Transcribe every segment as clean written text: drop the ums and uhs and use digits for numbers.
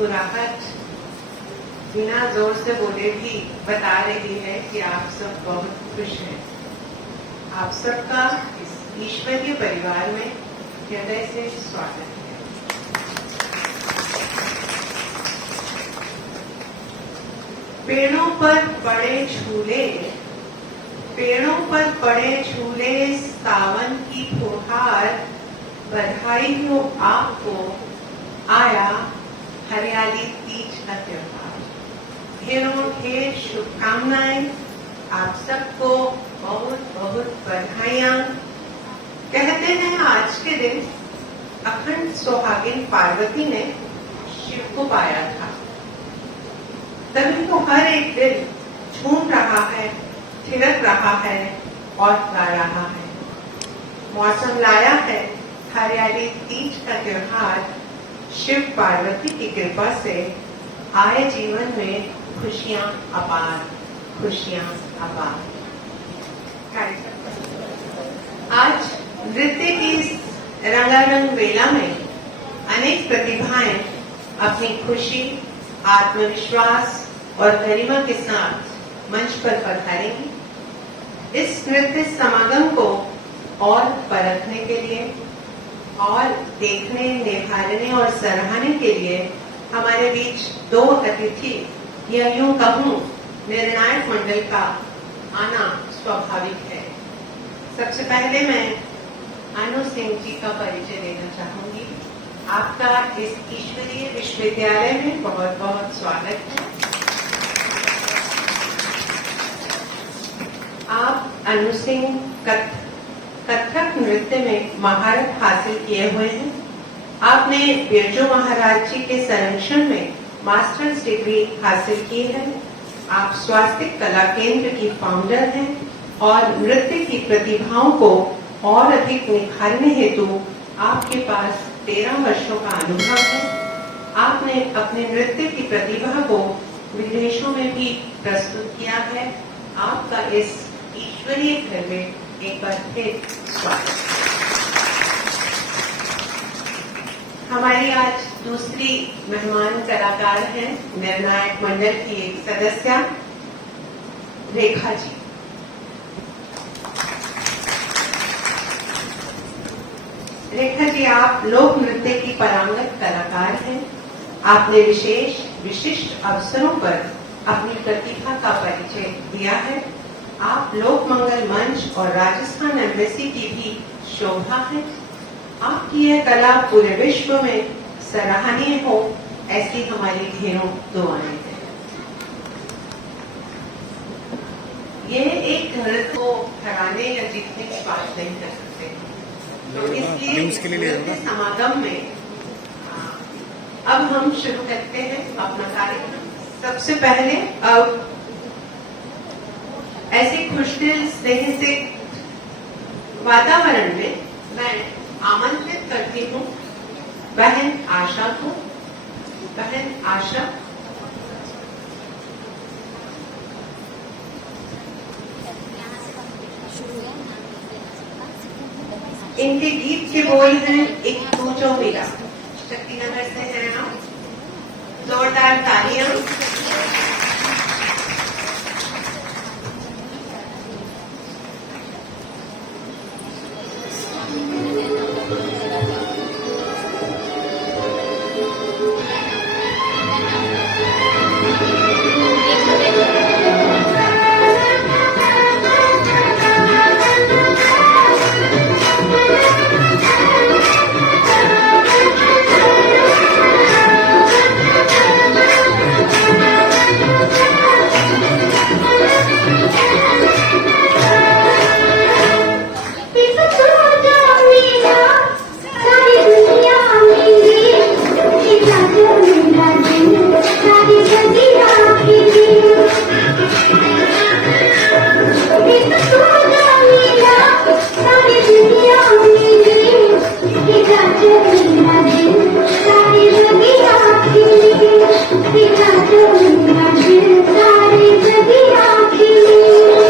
मुस्कुराहट बिना जोर से बोले भी बता रही है कि आप सब बहुत खुश हैं। आप सबका इस ईश्वरीय परिवार में हृदय से स्वागत है। पेड़ों पर पड़े झूले, पेड़ों पर पड़े झूले, सावन की फुहार, बधाई हो आपको, आया हरियाली तीज का त्योहार। ढेरों ढेर शुभकामनाएं, आप सबको बहुत बहुत बधाइयां। कहते हैं आज के दिन अखंड सुहागिन पार्वती ने शिव को पाया था, तभी तो हर एक दिल झूम रहा है, थिरक रहा है और गा रहा है। मौसम लाया है हरियाली तीज का त्योहार, शिव पार्वती की कृपा से आए जीवन में खुशियां अपार, खुशियां अपार। आज नृत्य की इस रंगारंग वेला में अनेक प्रतिभाएं अपनी खुशी, आत्मविश्वास और गरिमा के साथ मंच पर पधारेंगी। इस नृत्य समागम को और परखने के लिए और देखने, निहारने और सराहने के लिए हमारे बीच दो अतिथि या यूं कहूं निर्णायक मंडल का आना स्वाभाविक है। सबसे पहले मैं अनु सिंह जी का परिचय देना चाहूंगी। आपका इस ईश्वरीय विश्वविद्यालय में बहुत बहुत स्वागत है। आप अनु सिंह कथक नृत्य में महारत हासिल किए हुए हैं। आपने बिरजू महाराज जी के संरक्षण में मास्टर्स डिग्री हासिल की है। आप स्वास्थ्य कला केंद्र की फाउंडर हैं और नृत्य की प्रतिभाओं को और अधिक निखारने हेतु आपके पास 13 वर्षों का अनुभव है। आपने अपने नृत्य की प्रतिभा को विदेशों में भी प्रस्तुत किया है। आपका इस ईश्वरीय घर में एक बार फिर स्वागत। हमारी आज दूसरी मेहमान कलाकार हैं निर्णायक मंडल की एक सदस्य रेखा जी। रेखा जी, आप लोक नृत्य की पारंगत कलाकार हैं। आपने विशिष्ट अवसरों पर अपनी प्रतिभा का परिचय दिया है। आप लोक मंगल मंच और राजस्थान एम्बेसी की भी शोभा है। आपकी यह कला पूरे विश्व में सराहनीय हो, ऐसी हमारी ढेरों दुआएं हैं। ये एक नृत्य को हराने या जीतने की बात नहीं कर सकते, तो इसलिए नृत्य समागम में अब हम शुरू करते हैं अपना कार्यक्रम। सबसे पहले अब ऐसे खुशदिल स्नेह से वातावरण में मैं आमंत्रित करती हूँ बहन आशा को। बहन आशा, इनके गीत के बोल हैं एक तू जो मिला। शक्तिनगर से हैं आप, जोरदार तालियां। सारी जगी आखिरी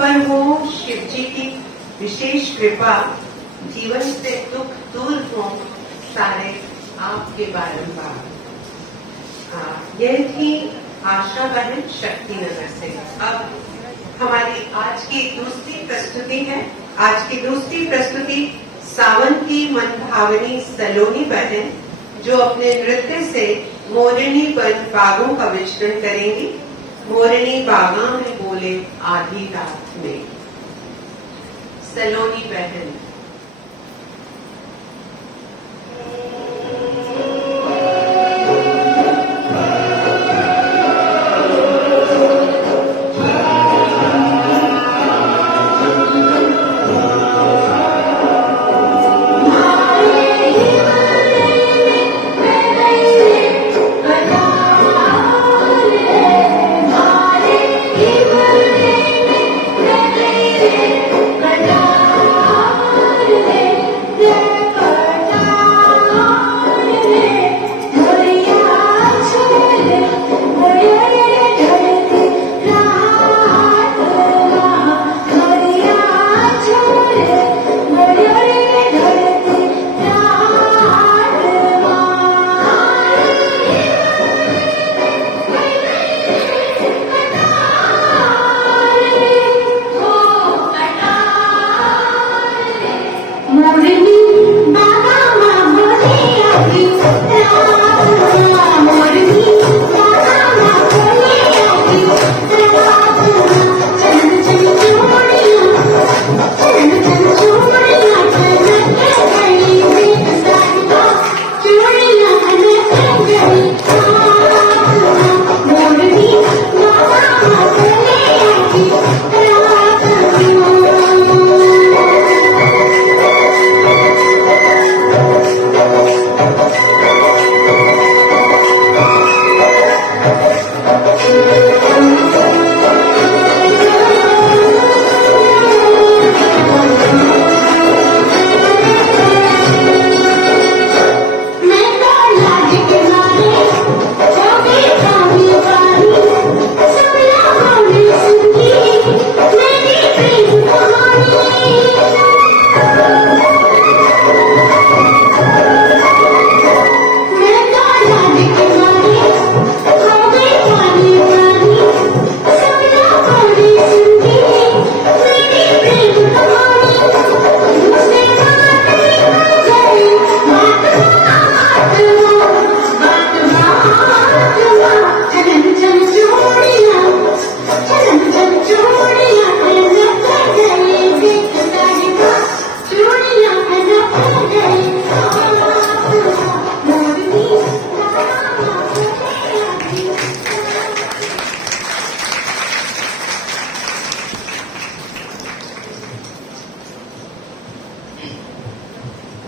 पर हो शिव जी की विशेष कृपा, जीवन से दुख दूर हो सारे आपके बारंबार। यह थी आशा बहन शक्तिनगर से। अब हमारी आज की दूसरी प्रस्तुति है। आज की दूसरी प्रस्तुति सावन की मनभावनी सलोनी बहन, जो अपने नृत्य से मोरनी बन बागों का विचरण करेंगी। मोरनी बागा में बोले आधी रात में। सलोनी बहन।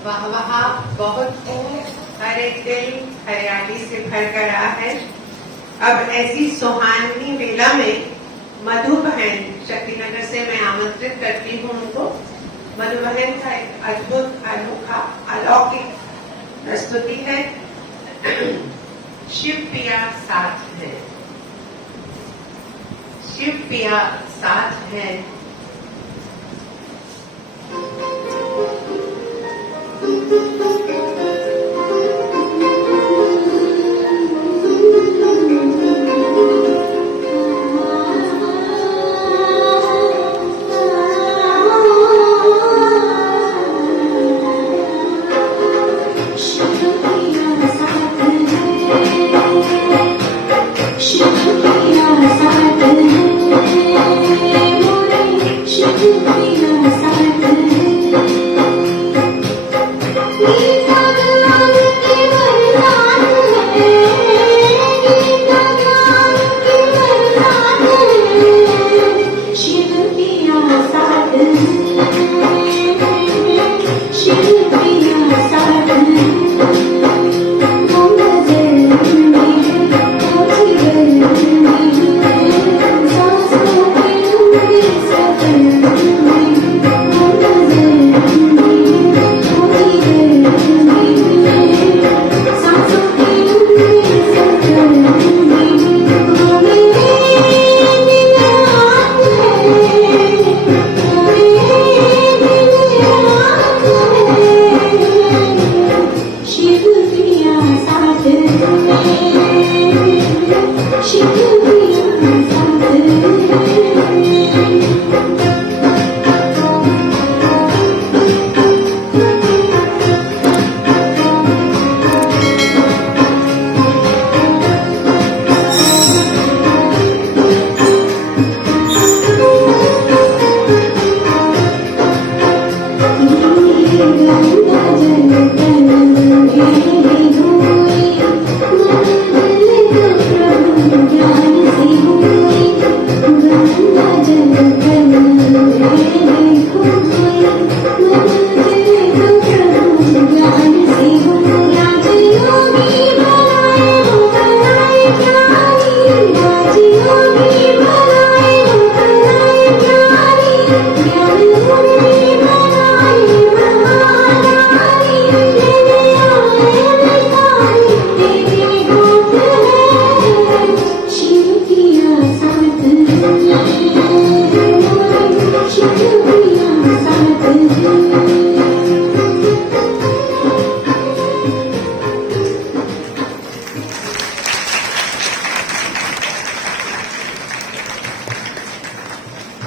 वाह वाह, बहुत खूब। हर एक दिल हरियाली से भर गया है। अब ऐसी सुहानी वेला में मधु बहन शक्तिनगर से मैं आमंत्रित करती हूँ उनको। मधु बहन का एक अद्भुत अनोखा अलौकिक प्रस्तुति है। शिव पिया साथ है। शिव पिया साथ है। शिव पिया साथ है।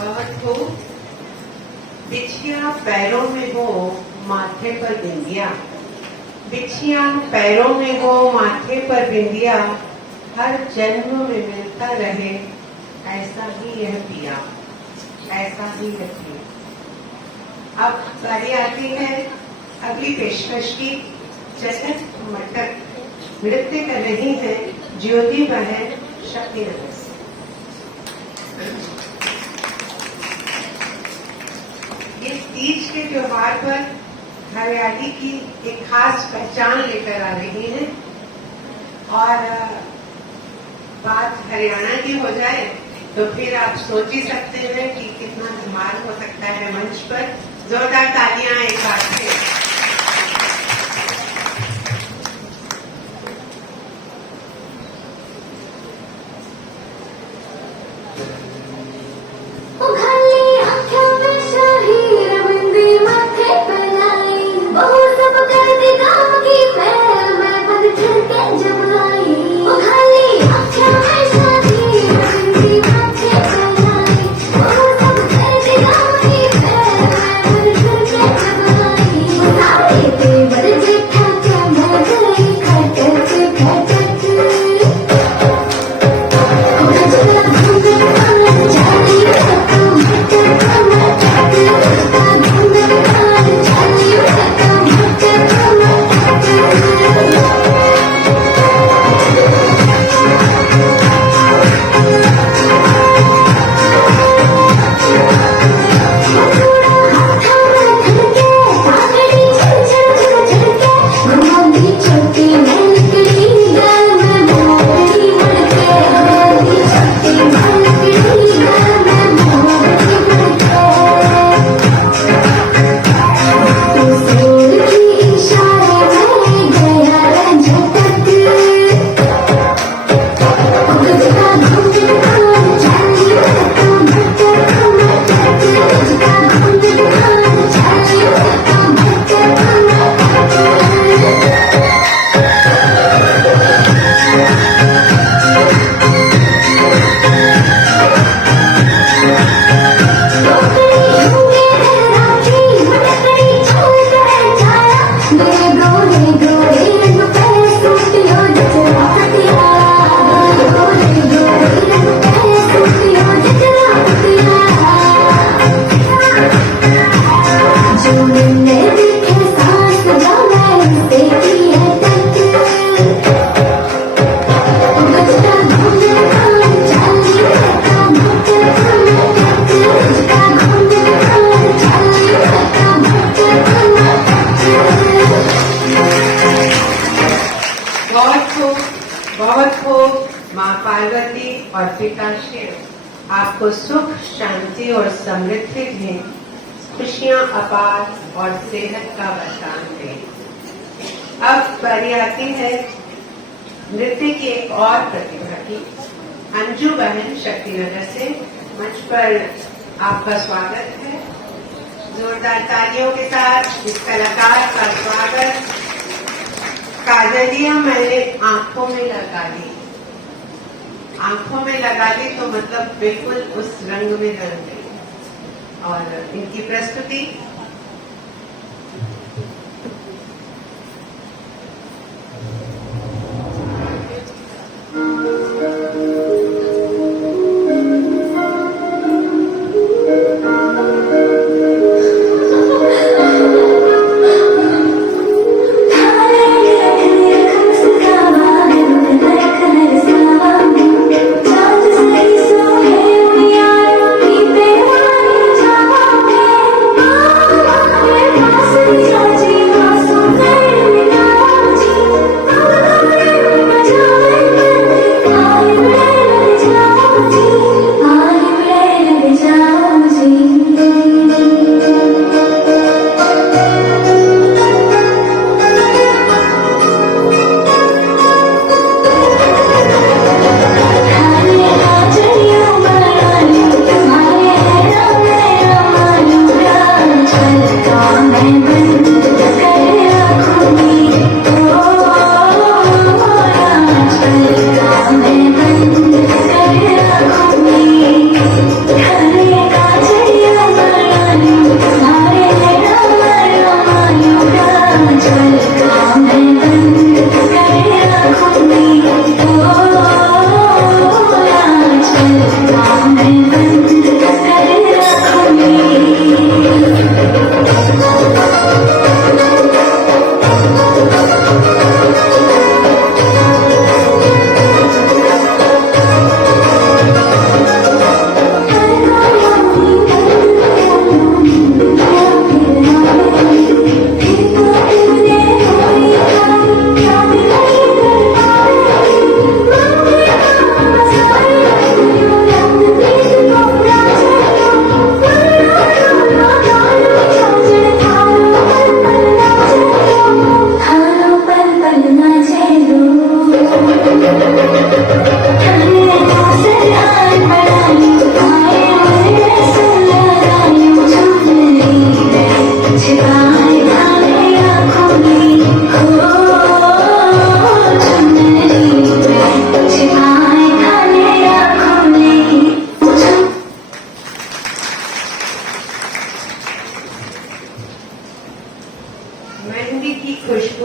बहुत हो, बिछिया पैरों में हो माथे पर बिंदिया, बिछिया पैरों में हो माथे पर बिंदिया, हर जन्म में मिलता रहे ऐसा ही यह पिया, ऐसा ही यह पिया। अब बारी आती है अगली पेशकश की। जगत मटक नृत्य कर रही है ज्योति बहन शक्तिनगर से। इस तीज के त्योहार पर हरियाली की एक खास पहचान लेकर आ रही है। और बात हरियाणा की हो जाए तो फिर आप सोच ही सकते हैं कि कितना धमाल हो सकता है मंच पर। जोरदार तालियां एक बार से। और पिता शिव आपको सुख, शांति और समृद्धि दें, खुशियां अपार और सेहत का वरदान दें। अब बारी आती है नृत्य की एक और प्रतिभा की। अंजू बहन शक्तिनगर से मंच पर आपका स्वागत है। जोरदार तालियों के साथ इस कलाकार का स्वागत। काजलियां मैंने आंखों में लगा ली, आंखों में लगा ली तो मतलब बिल्कुल उस रंग में रंग गई। और इनकी प्रस्तुति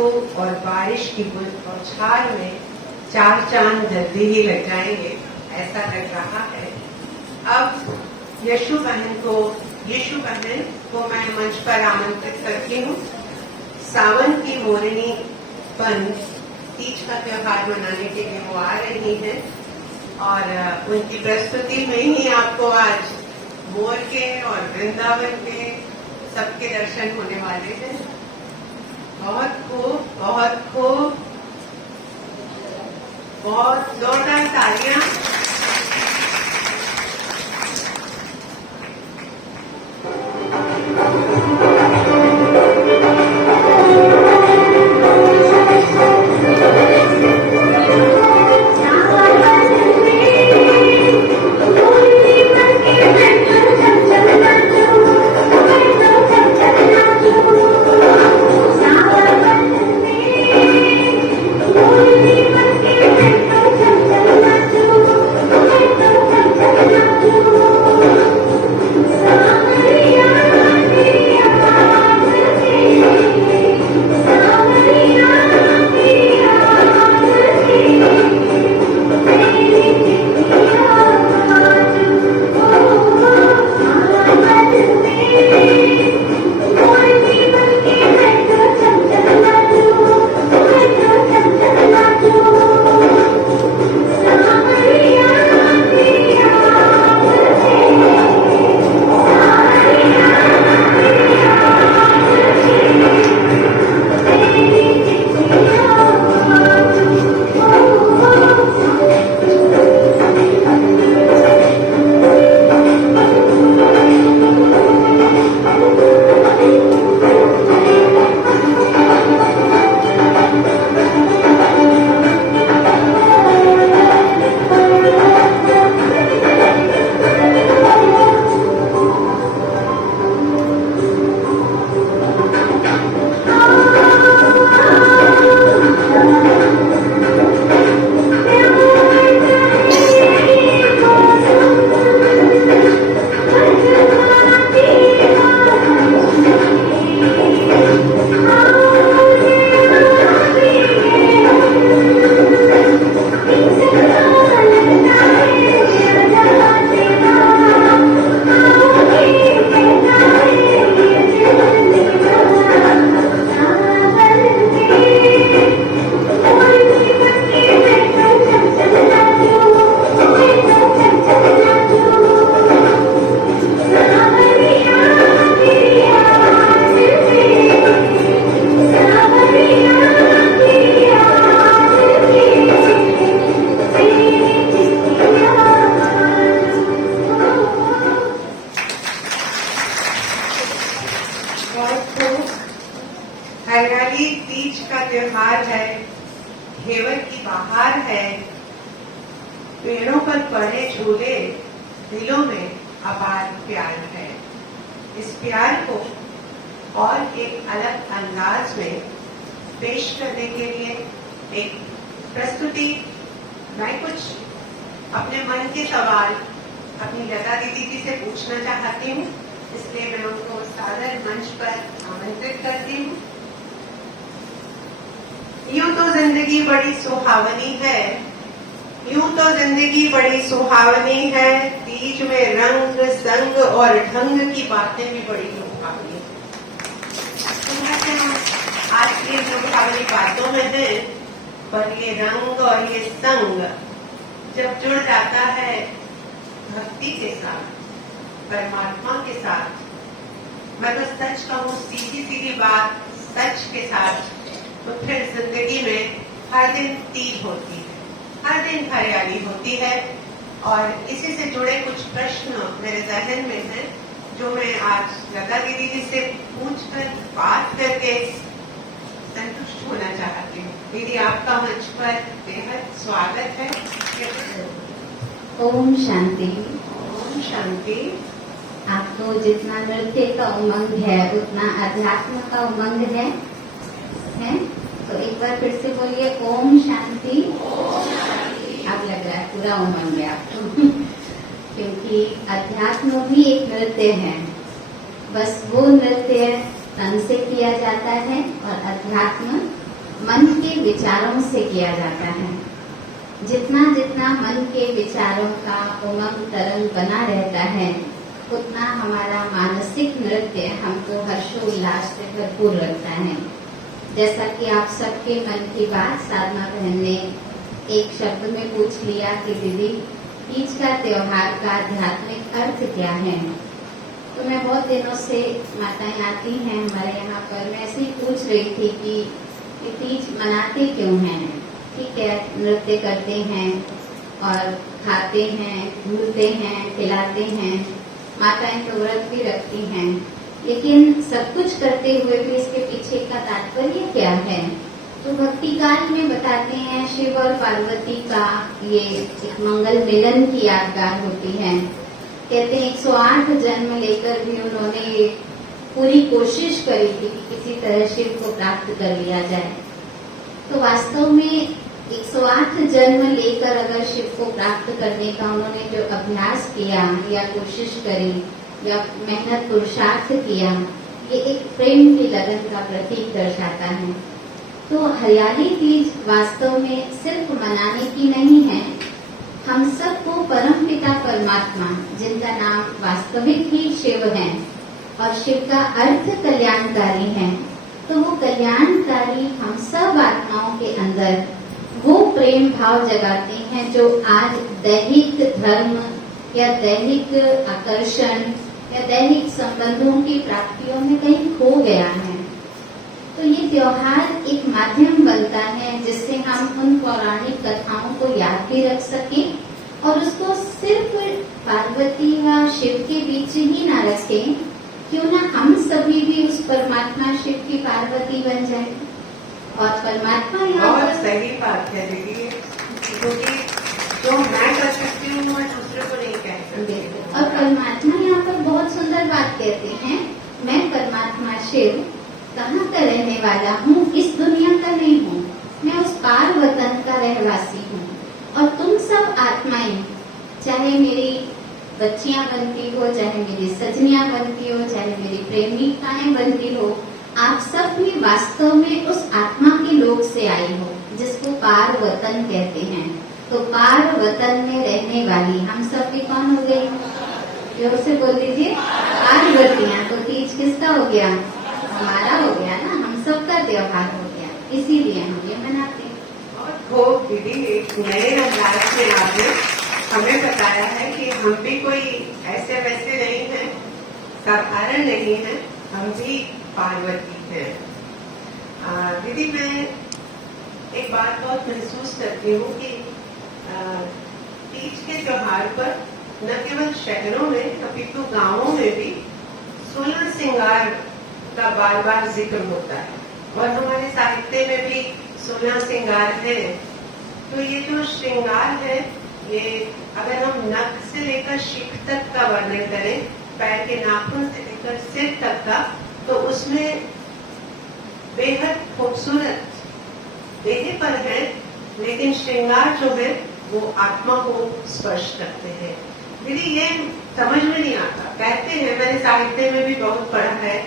धूप और बारिश की बौछार में 4 चांद जल्दी ही लग जाएंगे, ऐसा लग रहा है। अब यीशु बहन को मैं मंच पर आमंत्रित करती हूँ। सावन की मोरनी बन तीज का त्योहार मनाने के लिए वो आ रही हैं और उनकी प्रस्तुति में ही आपको आज मोर के और वृंदावन के सबके दर्शन होने वाले हैं। बहुत खूब, बहुत खूब, बहुत जोरदार तालियां। हरियाली तीज का त्योहार है, घेवर की बहार है, पेड़ों पर पड़े झूले, दिलों में अपार प्यार है। इस प्यार को और एक अलग अंदाज में पेश करने के लिए एक प्रस्तुति, मैं कुछ अपने मन के सवाल अपनी लता दीदी जी से पूछना चाहती हूँ, इसलिए मैं उनको सादर मंच पर आमंत्रित करती हूँ। यूं तो जिंदगी बड़ी सुहावनी है, यूं तो जिंदगी बड़ी सुहावनी है, तीज में रंग संग और ढंग की बातें भी बड़ी लुभावनी है। आज की लुभावनी बातों में है, पर ये रंग और ये संग जब जुड़ जाता है भक्ति के साथ, परमात्मा के साथ, मैं तो सच कहूँ सीधी सीधी बात सच के साथ, तो फिर जिंदगी में हर दिन तीज होती है, हर दिन हरियाली होती है। और इसी से जुड़े कुछ प्रश्न मेरे जहन में हैं, जो मैं आज लता दीदी जी से पूछकर बात करके संतुष्ट होना चाहती हूँ। दीदी, आपका मंच पर बेहद स्वागत है। ओम शांति। ओम शांति। आपको जितना नृत्य का उमंग है उतना अध्यात्म का उमंग है? तो एक बार फिर से बोलिए ओम शांति। अब लग रहा है पूरा उमंग है आपको क्योंकि अध्यात्म भी एक नृत्य है, बस वो नृत्य तन से किया जाता है और अध्यात्म मन के विचारों से किया जाता है। जितना जितना मन के विचारों का उमंग तरंग बना रहता है, उतना हमारा मानसिक नृत्य हमको हर्षोल्लास से भरपूर रखता है। जैसा कि आप सबके मन की बात साधना बहन ने एक शब्द में पूछ लिया कि दीदी तीज का त्योहार का आध्यात्मिक अर्थ क्या है, तो मैं बहुत दिनों से माताएं आती हैं हमारे यहाँ पर, मैं ऐसे ही पूछ रही थी कि तीज मनाते क्यों हैं। ठीक है, नृत्य करते हैं और खाते हैं, झूलते हैं, खिलाते हैं, माताएं तो व्रत भी रखती हैं, लेकिन सब कुछ करते हुए भी इसके पीछे का तात्पर्य क्या है। तो भक्ति काल में बताते हैं शिव और पार्वती का ये एक मंगल मिलन की यादगार होती है। कहते हैं 108 जन्म लेकर भी उन्होंने पूरी कोशिश करी थी कि किसी तरह शिव को प्राप्त कर लिया जाए। तो वास्तव में 108 जन्म लेकर अगर शिव को प्राप्त करने का उन्होंने जो अभ्यास किया या कोशिश करी या मेहनत पुरुषार्थ किया, ये एक प्रेम की लगन का प्रतीक दर्शाता है। तो हरियाली तीज वास्तव में सिर्फ मनाने की नहीं है, हम सबको परम पिता परमात्मा, जिनका नाम वास्तविक ही शिव है और शिव का अर्थ कल्याणकारी है, तो वो कल्याणकारी हम सब आत्माओं के अंदर वो प्रेम भाव जगाते हैं जो आज दैहिक धर्म या दैहिक आकर्षण या दैहिक संबंधों की प्राप्तियों में कहीं खो गया है। तो ये त्योहार एक माध्यम बनता है जिससे हम उन पौराणिक कथाओं को याद भी रख सकें और उसको सिर्फ पार्वती व शिव के बीच ही ना रखें, क्यों ना हम सभी भी उस परमात्मा शिव की पार्वती बन जाए। और परमात्मा यहाँ बहुत सही बात है दीदी, क्योंकि जो मैं कर सकती हूँ मैं दूसरे को नहीं कह सकती। और परमात्मा यहाँ पर बहुत सुंदर बात कहते हैं, मैं परमात्मा शिव कहाँ का रहने वाला हूँ, इस दुनिया का नहीं हूँ, मैं उस पार वतन का रहवासी हूँ। और तुम सब आत्माएं, चाहे मेरी बच्चियां बनती हो, चाहे मेरी सजनियां बनती हो, चाहे मेरी प्रेमिकाएं बनती हो, आप सब भी वास्तव में उस आत्मा के लोक से आई हो जिसको पार वतन कहते हैं। तो पार वतन में रहने वाली हम सब भी कौन हो गई? जोर से बोल दीजिए, पार्वतियां। तो तीज किसका हो गया? हमारा हो गया ना, हम सबका त्योहार हो गया, इसीलिए हम ये मनाते हैं। और खूब दीदी, एक नए अंदाज में आपने हमें बताया है कि हम भी कोई ऐसे वैसे नहीं है, साधारण नहीं है, हम भी पार्वती है। दीदी मैं एक बात बहुत महसूस करती हूँ कि तीज के त्योहार पर न केवल शहरों में अपितु गांवों में भी 16 श्रृंगार का बार बार जिक्र होता है और हमारे साहित्य में भी 16 श्रृंगार है। तो ये जो श्रृंगार है, ये अगर हम नख से लेकर शिख तक का वर्णन करें, पैर के नाखून से लेकर सिर तक का, तो उसमें बेहद खूबसूरत देह पर है, लेकिन श्रृंगार जो है वो आत्मा को स्पर्श करते हैं। दीदी ये समझ में नहीं आता, कहते हैं, मैंने साहित्य में भी बहुत पढ़ा है।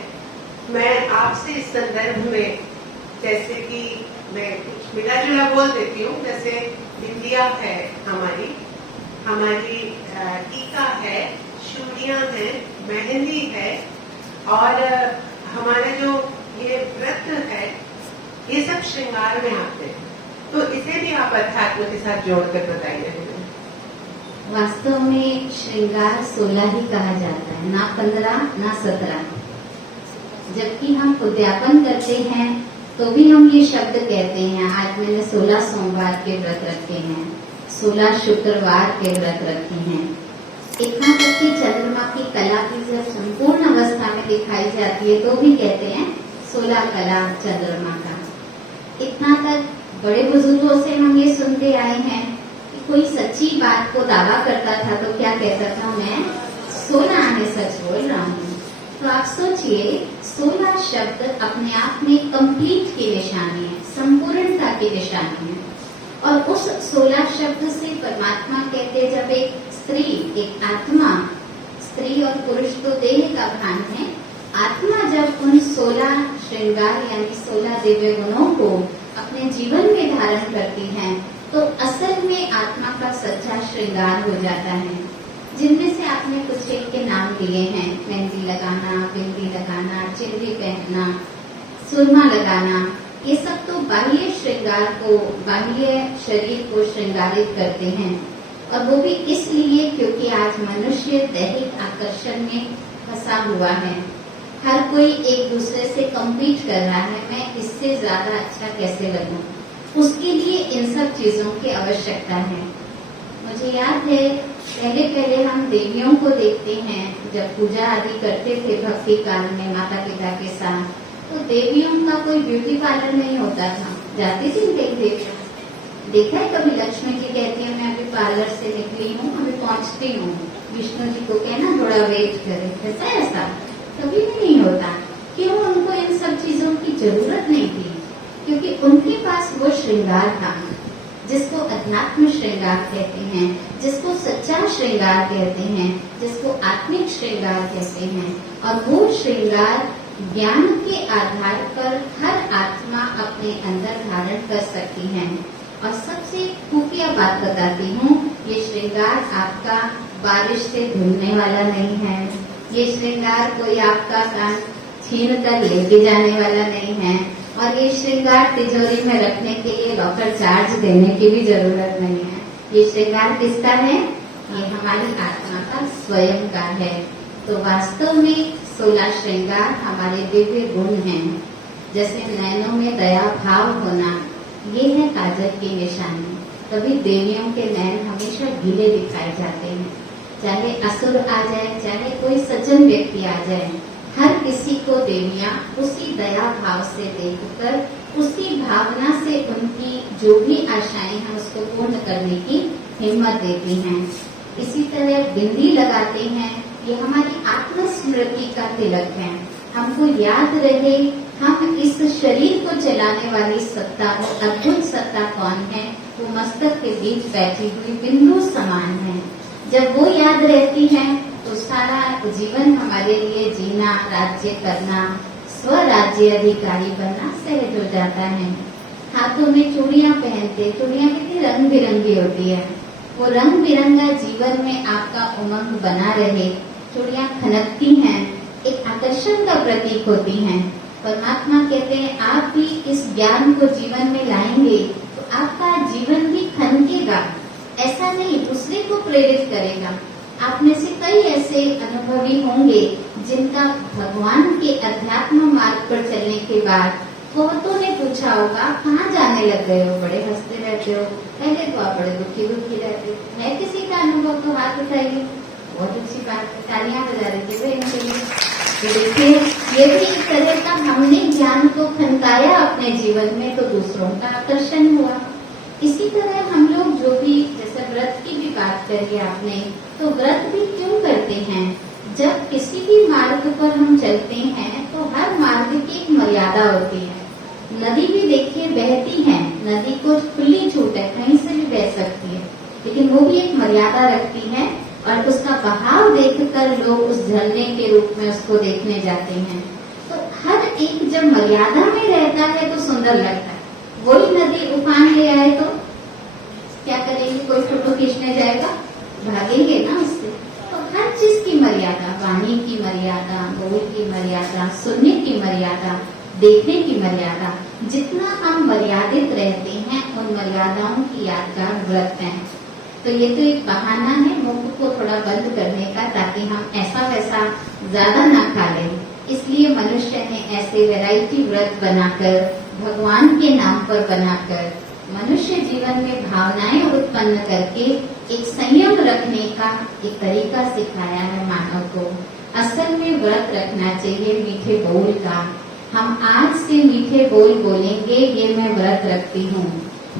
मैं आपसे इस संदर्भ में, जैसे कि मैं कुछ मिला जुला बोल देती हूँ, जैसे बिंदिया है हमारी टीका है, चूड़ियां है, मेहंदी है, और हमारे जो ये व्रत है, ये सब श्रृंगार में आते हैं। तो इसे भी आप अध्यात्म के साथ जोड़कर बताइए। वास्तव में श्रृंगार 16 ही कहा जाता है, ना 15 ना 17। जबकि हम उद्यापन करते हैं तो भी हम ये शब्द कहते हैं, आज मैंने 16 सोमवार के व्रत रखे हैं, 16 शुक्रवार के व्रत रखे हैं। इतना तक कि चंद्रमा की कला की जब संपूर्ण अवस्था में दिखाई जाती है तो भी कहते हैं 16 कला चंद्रमा का। इतना तक बड़े बुजुर्गों से हम ये सुनते आए हैं कि कोई सच्ची बात को दावा करता था तो क्या कहता था, मैं 16 आने सच बोल रहा हूँ। तो आप सोचिए, 16 शब्द अपने आप में कंप्लीट की निशानी है, संपूर्णता की निशानी है। और उस 16 शब्द से परमात्मा कहते, जब एक स्त्री, एक आत्मा, स्त्री और पुरुष तो देह का भान है, आत्मा जब उन 16 श्रृंगार यानी 16 दिव्य गुणों को अपने जीवन में धारण करती हैं, तो असल में आत्मा का सच्चा श्रृंगार हो जाता है। जिनमें से आपने कुछ एक के नाम दिए हैं, मेहंदी लगाना, बिंदी लगाना, चिन्हरी पहनना, सुरमा लगाना, ये सब तो बाह्य श्रृंगार को, बाह्य शरीर को श्रृंगारित करते हैं। और वो भी इसलिए क्योंकि आज मनुष्य दैहिक आकर्षण में फंसा हुआ है। हर कोई एक दूसरे से कम्पीट कर रहा है, मैं इससे ज्यादा अच्छा कैसे लगूं। उसके लिए इन सब चीजों की आवश्यकता है। मुझे याद है पहले हम देवियों को देखते हैं, जब पूजा आदि करते थे भक्ति काल में माता पिता के साथ, तो देवियों का कोई ब्यूटी पार्लर नहीं होता था। जाती थी कई देवियों, देखा है कभी लक्ष्मी जी कहती है मैं अभी पार्लर से निकली हूँ, अभी पहुँचती हूँ, विष्णु जी को कहना थोड़ा वेट करे, ऐसा कभी भी नहीं होता। क्यों? उनको इन सब चीजों की जरूरत नहीं थी, क्योंकि उनके पास वो श्रृंगार था जिसको अध्यात्म श्रृंगार कहते हैं, जिसको सच्चा श्रृंगार कहते हैं, जिसको आत्मिक श्रृंगार कहते हैं। और वो श्रृंगार ज्ञान के आधार पर हर आत्मा अपने अंदर धारण कर सकती है। और सबसे खुफिया बात बताती हूँ, ये श्रृंगार आपका बारिश से धुलने वाला नहीं है, ये श्रृंगार कोई आपका कान छीन कर लेके जाने वाला नहीं है, और ये श्रृंगार तिजोरी में रखने के लिए लॉकर चार्ज देने की भी जरूरत नहीं है। ये श्रृंगार किसका है? ये हमारी आत्मा का स्वयं का है। तो वास्तव में 16 श्रृंगार हमारे दिव्य गुण हैं। जैसे नैनों में दया भाव होना, ये है काजल की निशानी। कभी देवियों के नैन हमेशा गीले दिखाए जाते हैं, चाहे असुर आ जाए, चाहे कोई सज्जन व्यक्ति आ जाए, हर किसी को देवियां उसी दया भाव से देखकर, उसी भावना से उनकी जो भी आशाएं हैं उसको पूर्ण करने की हिम्मत देती हैं। इसी तरह बिंदी लगाते हैं, ये हमारी आत्मस्मृति का तिलक है। हमको याद रहे हम इस शरीर को चलाने वाली सत्ता, वो अद्भुत सत्ता कौन है? वो मस्तक के बीच बैठी हुई बिंदु समान है। जब वो याद रहती है तो सारा जीवन हमारे लिए जीना, राज्य करना, स्वराज्य अधिकारी बनना सहज हो जाता है। हाथों में चूड़ियां पहनते, चूड़ियां कितनी रंग बिरंगी होती है, वो रंग बिरंगा जीवन में आपका उमंग बना रहे। चूड़ियां खनकती हैं, एक आकर्षण का प्रतीक होती हैं। परमात्मा कहते हैं आप भी इस ज्ञान को जीवन में लाएंगे तो आपका जीवन भी खनकेगा। ऐसा नहीं, दूसरे को प्रेरित करेगा। आप में से कई ऐसे अनुभवी होंगे जिनका भगवान के अध्यात्म मार्ग पर चलने के बाद बहुतों ने पूछा होगा कहाँ जाने लग गए हो, बड़े हंसते रहते हो, पहले तो आप बड़े दुखी रहते है। किसी का अनुभव तो हाथ उठाइए, बहुत अच्छी बात है, तालियां बजा रही थी इनके लिए। तो देखिए ये भी एक तरह का हमने ज्ञान को खनकाया अपने जीवन में, तो दूसरों का आकर्षण हुआ। इसी तरह हम लोग जो भी, जैसे व्रत की भी बात करी आपने, तो व्रत भी क्यों करते हैं? जब किसी भी मार्ग पर हम चलते हैं तो हर मार्ग की एक मर्यादा होती है। नदी भी देखिए बहती है, नदी को खुली छूट है, कहीं से भी बह सकती है, लेकिन वो भी एक मर्यादा रखती है और उसका बहाव देखकर लोग उस झरने के रूप में उसको देखने जाते हैं। तो हर एक जब मर्यादा में रहता है तो सुंदर लगता है। वही नदी उफान ले आए तो क्या करेंगे? कोई फोटो खींचने जाएगा, भागेंगे ना उससे। तो हर चीज की मर्यादा, वाणी की मर्यादा, बोल की मर्यादा, सुनने की मर्यादा, देखने की मर्यादा, जितना हम मर्यादित रहते हैं उन मर्यादाओं की यादगार व्रत है। तो ये तो एक बहाना है मुख को थोड़ा बंद करने का, ताकि हम ऐसा वैसा ज्यादा ना खा लें। इसलिए मनुष्य ने ऐसे वैरायटी व्रत बनाकर, भगवान के नाम पर बनाकर, मनुष्य जीवन में भावनाएं उत्पन्न करके एक संयम रखने का एक तरीका सिखाया है मानव को। असल में व्रत रखना चाहिए मीठे बोल का। हम आज से मीठे बोल बोलेंगे, ये मैं व्रत रखती हूँ।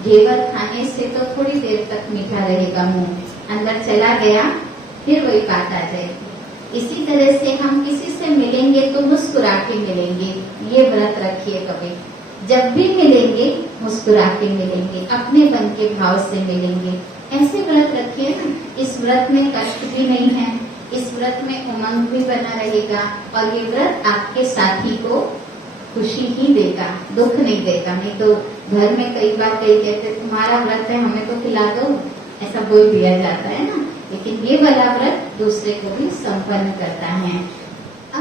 घेवर खाने से तो थोड़ी देर तक मीठा रहेगा मुंह, अंदर चला गया फिर वही बात आ जाएगी। इसी तरह से हम किसी से मिलेंगे तो मुस्कुरा के मिलेंगे, ये व्रत रखिए कभी। जब भी मिलेंगे मुस्कुरा के मिलेंगे, अपने मन के भाव से मिलेंगे, ऐसे व्रत रखिए ना। इस व्रत में कष्ट भी नहीं है, इस व्रत में उमंग भी बना रहेगा, और ये व्रत आपके साथी को खुशी ही देगा, दुख नहीं देगा। नहीं तो घर में कई बार कई कहते तुम्हारा व्रत है हमें तो खिला दो, ऐसा बोल दिया जाता है ना, लेकिन ये वाला व्रत दूसरे को भी संपन्न करता है।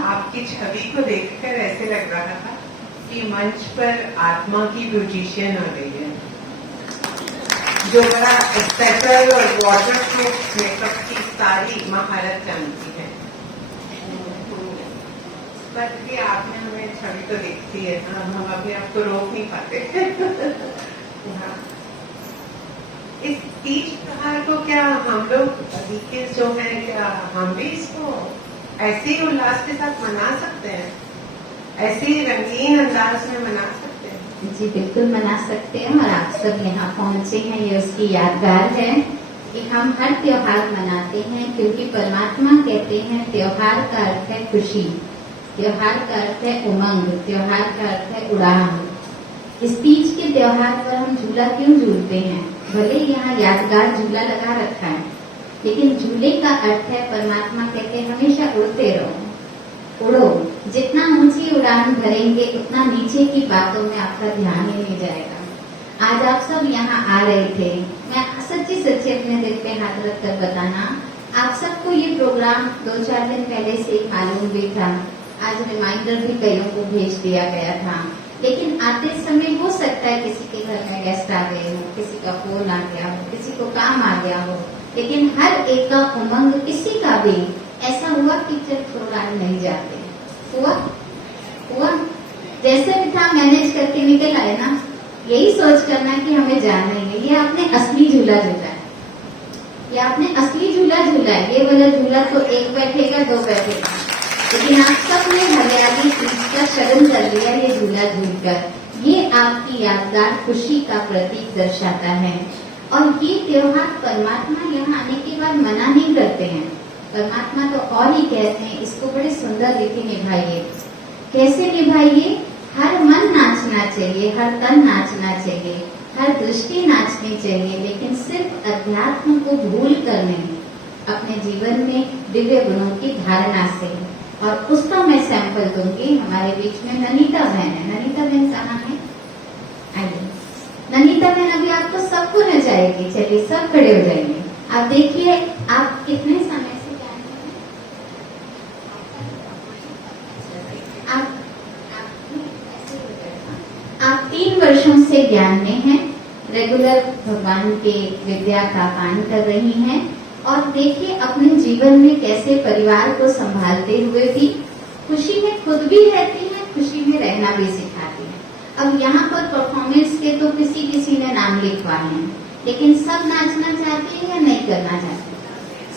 आपकी छवि को देखकर ऐसे लग रहा था कि मंच पर आत्मा की ब्यूटिशियन हो रही है, जो बड़ा स्पेशल और वाटर प्रूफ मेकअप की सारी महारत जानती है। बस ये आपने हमें छवि तो देखती है ना, हम अभी आपको रोक नहीं पाते। हाँ। इस तीज त्योहार को क्या हम लोग तरीके जो है, क्या हम भी इसको ऐसे ही उल्लास के साथ मना सकते हैं, ऐसे ही रंगीन अंदाज में मना सकते हैं? जी बिल्कुल मना सकते हैं, और आप सब यहाँ पहुँचे हैं ये उसकी यादगार है कि हम हर त्योहार मनाते हैं, क्योंकि परमात्मा कहते हैं त्योहार का अर्थ है खुशी, त्योहार का अर्थ है उमंग, त्योहार का अर्थ है उड़ान। इस तीज के त्योहार पर हम झूला क्यों झूलते हैं? भले यहाँ यादगार झूला लगा रखा है, लेकिन झूले का अर्थ है परमात्मा कहते हैं हमेशा उड़ते रहो, उड़ो, जितना ऊंची उड़ान भरेंगे उतना नीचे की बातों में आपका ध्यान ही नहीं जाएगा। आज आप सब यहाँ आ रहे थे, मैं सच्ची सच्ची अपने दिल पे हाथ रख कर बताना, आप सबको ये प्रोग्राम 2-4 दिन पहले से ही मालूम भी था, आज रिमाइंडर भी कईयों को भेज दिया गया था, लेकिन आते समय हो सकता है किसी के घर में गेस्ट आ गए हो, किसी का फोन आ गया हो, किसी को काम आ गया हो, लेकिन हर एक का उमंग, किसी का भी ऐसा हुआ कि चल थोड़ा नहीं जाते, हुआ जैसे भी था मैनेज करके निकल आए ना। यही सोच करना कि हमें जाना ही है, ये आपने असली झूला झूला है, ये आपने असली झूला झूला है। ये वाला झूला तो एक बैठेगा 2 बैठेगा, लेकिन आप सबने हरियाली तीज का शरण कर लिया ये झूला झूलकर। ये आपकी यादगार खुशी का प्रतीक दर्शाता है, और ये त्योहार परमात्मा यहाँ आने के बाद मना नहीं करते हैं, परमात्मा तो और ही कहते हैं इसको बड़े सुंदर रीति निभाइए। कैसे निभाइए? हर मन नाचना चाहिए, हर तन नाचना चाहिए, हर दृष्टि नाचनी चाहिए, लेकिन सिर्फ अध्यात्म को भूल कर नहीं, अपने जीवन में दिव्य गुणों की धारणा से। और उसका मैं सैंपल दूंगी। हमारे बीच में ननीता बहन है, ननीता बहन कहाँ है? आइए, ननीता बहन अभी आपको सबको नचाएगी, चलिए सब खड़े हो जाएंगे। आप देखिए आप कितने समय से जानते हैं? आप 3 वर्षों से ज्ञान में हैं, रेगुलर भगवान के विद्या का पान कर रही हैं, और देखिए अपने जीवन में कैसे परिवार को संभालते हुए भी खुशी में खुद भी रहती है, खुशी में रहना भी सिखाती है। अब यहाँ पर परफॉर्मेंस के तो किसी किसी ने नाम लिखवाए हैं, लेकिन सब नाचना चाहते हैं या नहीं करना चाहते?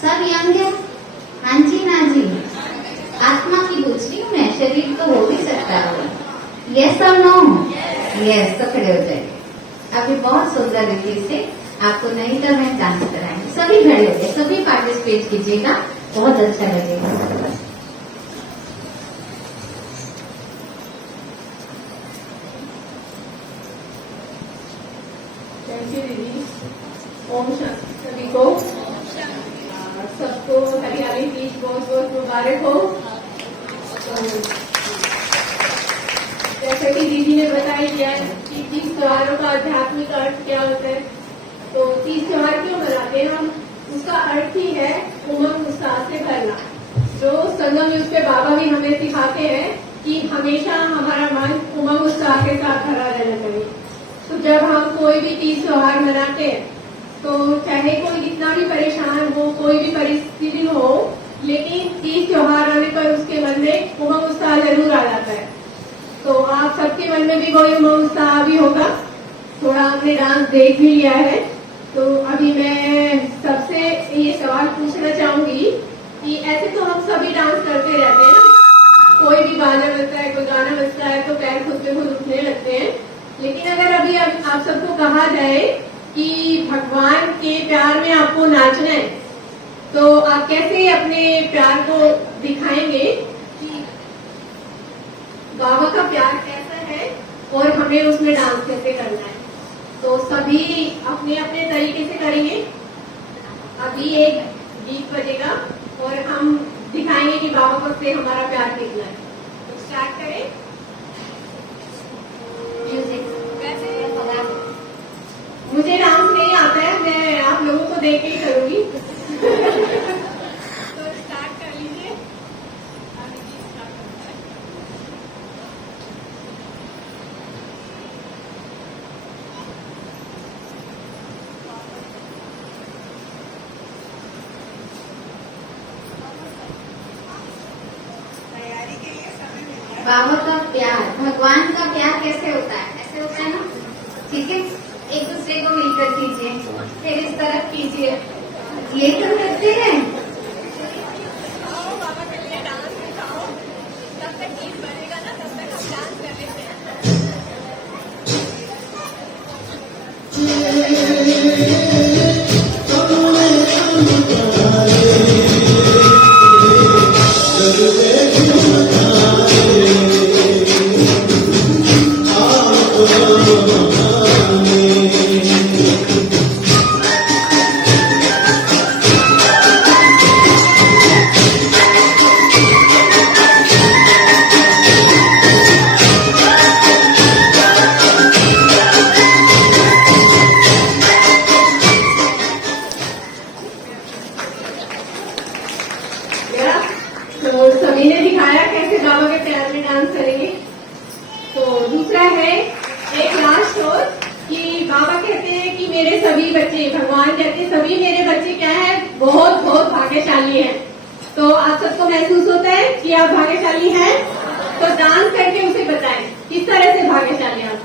सब यंग है? हाँ जी ना जी, आत्मा की पूछ रही हूँ मैं, शरीर तो हो भी सकता है। यस और नो? यस, तो खड़े हो जाएंगे। अभी बहुत सुंदर रीति से आपको ननीता बहन डांस कराएंगे, सभी खड़े हो गए, सभी पार्टिसिपेट कीजिएगा, बहुत अच्छा लगेगा। थैंक यू दीदी। ओम शांति सभी को, सबको हरियाली तीज बहुत बहुत मुबारक हो। जैसे कि दीदी ने बताया दिया कि तीज त्योहारों का आध्यात्मिक अर्थ क्या होता है, तो तीज त्योहार क्यों मनाते हैं हम? उसका अर्थ ही है उमंग उत्साह से भरना, जो संगम युग पे बाबा भी हमें सिखाते हैं कि हमेशा हमारा मन उमंग उत्साह के साथ भरा रहना चाहिए। तो जब हम कोई भी तीज त्योहार मनाते हैं, तो चाहे कोई कितना भी परेशान हो, कोई भी परिस्थिति हो, लेकिन तीज त्योहार आने पर उसके मन में उमंग उत्साह जरूर आ जाता है। तो आप सबके मन में भी कोई उमंग उत्साह भी होगा। थोड़ा आपने डांस देख भी लिया है, तो अभी मैं सबसे ये सवाल पूछना चाहूंगी कि ऐसे तो हम सभी डांस करते रहते हैं ना, कोई भी बाजा बजता है, कोई गाना बजता है, तो पैर खुद पे खुद उठने लगते हैं। लेकिन अगर अभी आप सबको कहा जाए कि भगवान के प्यार में आपको नाचना है, तो आप कैसे अपने प्यार को दिखाएंगे कि बाबा का प्यार कैसा है और हमें उसमें डांस कैसे करना है? तो सभी अपने अपने तरीके से करेंगे। अभी एक गीत बजेगा और हम दिखाएंगे कि बाबा को से हमारा प्यार कितना है। तो स्टार्ट करें। म्यूजिक कैसे मुझे डांस नहीं आता है, मैं आप लोगों को देख के ही करूंगी। तो स्टार्ट कर लीजिए। तैयारी के लिए समय मिल गया। बाबा का प्यार, भगवान का प्यार कैसे होता है? ऐसे होता है ना? ठीक है, एक दूसरे को मिलकर कीजिए, फिर इस तरफ कीजिए, ये तो करते हैं। बाबा के लिए डांस सिखाओ, तब तक गीत बनेगा ना, तब तक हम डांस कर लेते हैं। तो सभी ने दिखाया कैसे बाबा के प्यार में डांस करेंगे। तो दूसरा है एक लास्ट और कि बाबा कहते हैं कि मेरे सभी बच्चे, भगवान कहते हैं सभी मेरे बच्चे क्या है, बहुत बहुत भाग्यशाली हैं। तो आप सबको महसूस होता है कि आप भाग्यशाली हैं? तो डांस करके उसे बताएं किस तरह से भाग्यशाली आप।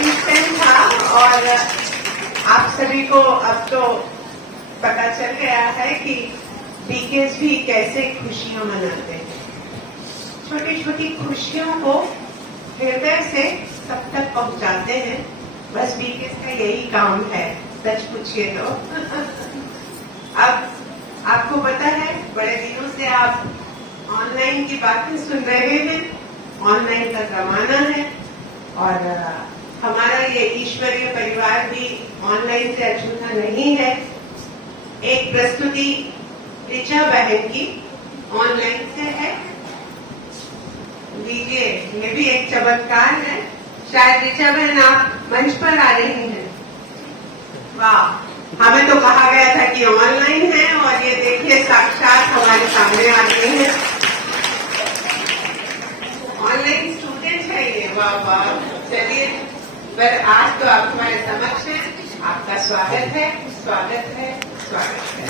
इंस्टेंट था और आप सभी को अब तो पता चल गया है कि बीकेस भी कैसे खुशियां मनाते हैं। छोटी छोटी खुशियों को हृदय से सब तक पहुंचाते हैं। बस बीकेस का यही काम है, सच पूछिए तो। अब आपको पता है बड़े दिनों से आप ऑनलाइन की बातें सुन रहे हैं। ऑनलाइन का जमाना है और हमारा ये ईश्वरीय परिवार भी ऑनलाइन से अछूता नहीं है। एक प्रस्तुति ऋचा बहन की ऑनलाइन से है। लीजिए, ये भी एक चमत्कार है। शायद ऋचा बहन आप मंच पर आ रही हैं। वाह, हमें तो कहा गया था कि ऑनलाइन है और ये देखिए साक्षात हमारे सामने आ रही है। ऑनलाइन स्टूडेंट है ये। वाह वाह, चलिए, पर आज तो आप हमारे समक्ष हैं। आपका स्वागत है, स्वागत है, स्वागत है।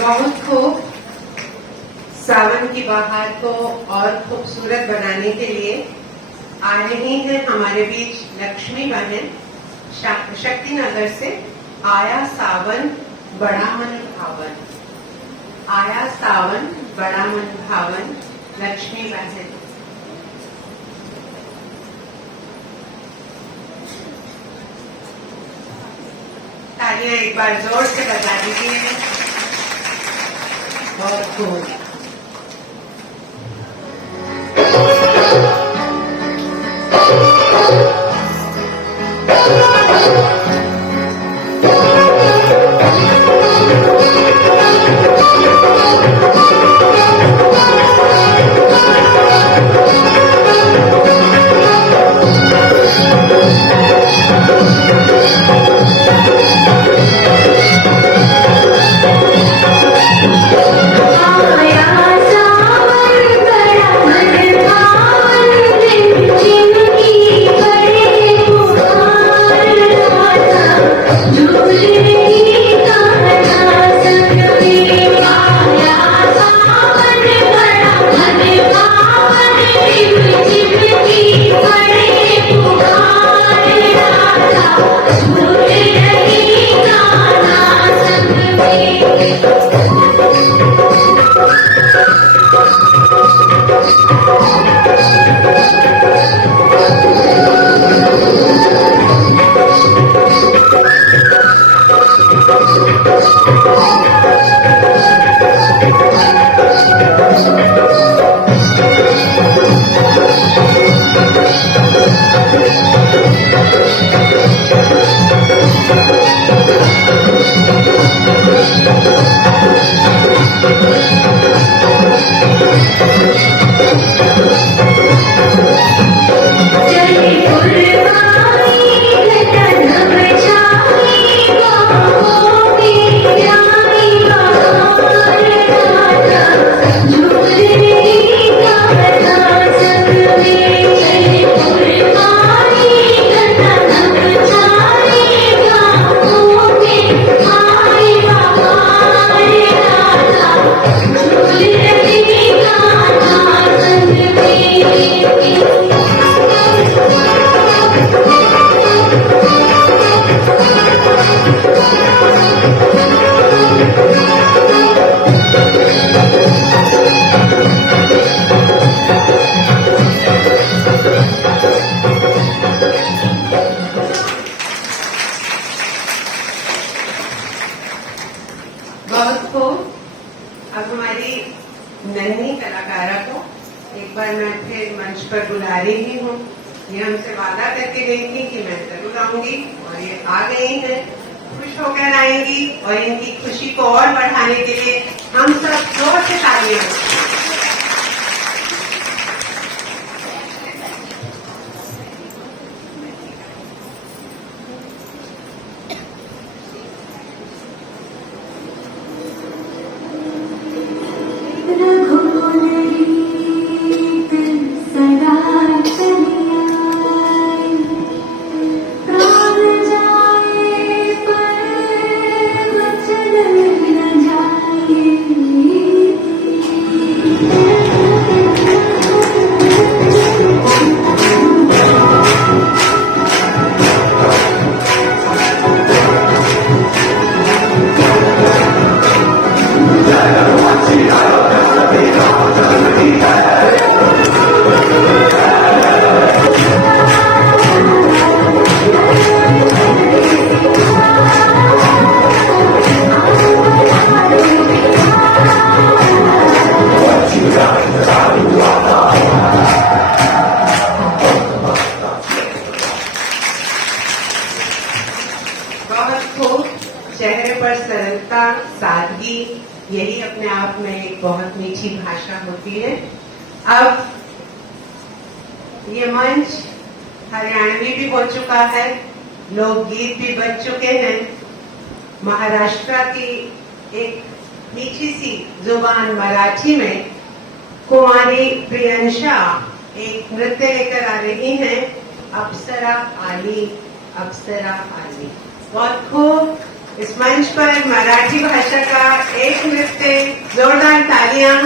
बहुत खूब। सावन की बहार को और खूबसूरत बनाने के लिए आ रही है हमारे बीच लक्ष्मी बहन शक्ति नगर से। आया सावन बड़ा मन भावन, आया सावन बड़ा मन भावन, लक्ष्मी बहन। तालियां एक बार जोर से बजा दीजिए। बहुत खूब। बहुत खूब। अब हमारी नन्ही कलाकारा को एक बार मैं फिर मंच पर बुला रही हूँ। ये हमसे वादा करके गई थी कि मैं जरूर आऊंगी और ये आ गई है। खुश होकर आएंगी और इनकी खुशी को और बढ़ाने के लिए हम सब जोर से तालियां। चेहरे पर सरलता, सादगी, यही अपने आप में एक बहुत मीठी भाषा होती है। अब ये मंच हरियाणवी भी हो चुका है, लोकगीत भी बज चुके हैं। महाराष्ट्र की एक मीठी सी जुबान मराठी में कुमारी प्रियंशा एक नृत्य लेकर आ रही हैं, अप्सरा आली, अप्सरा आली। बहुत खूब। इस मंच पर मराठी भाषा का एक नृत्य, जोरदार तालियां।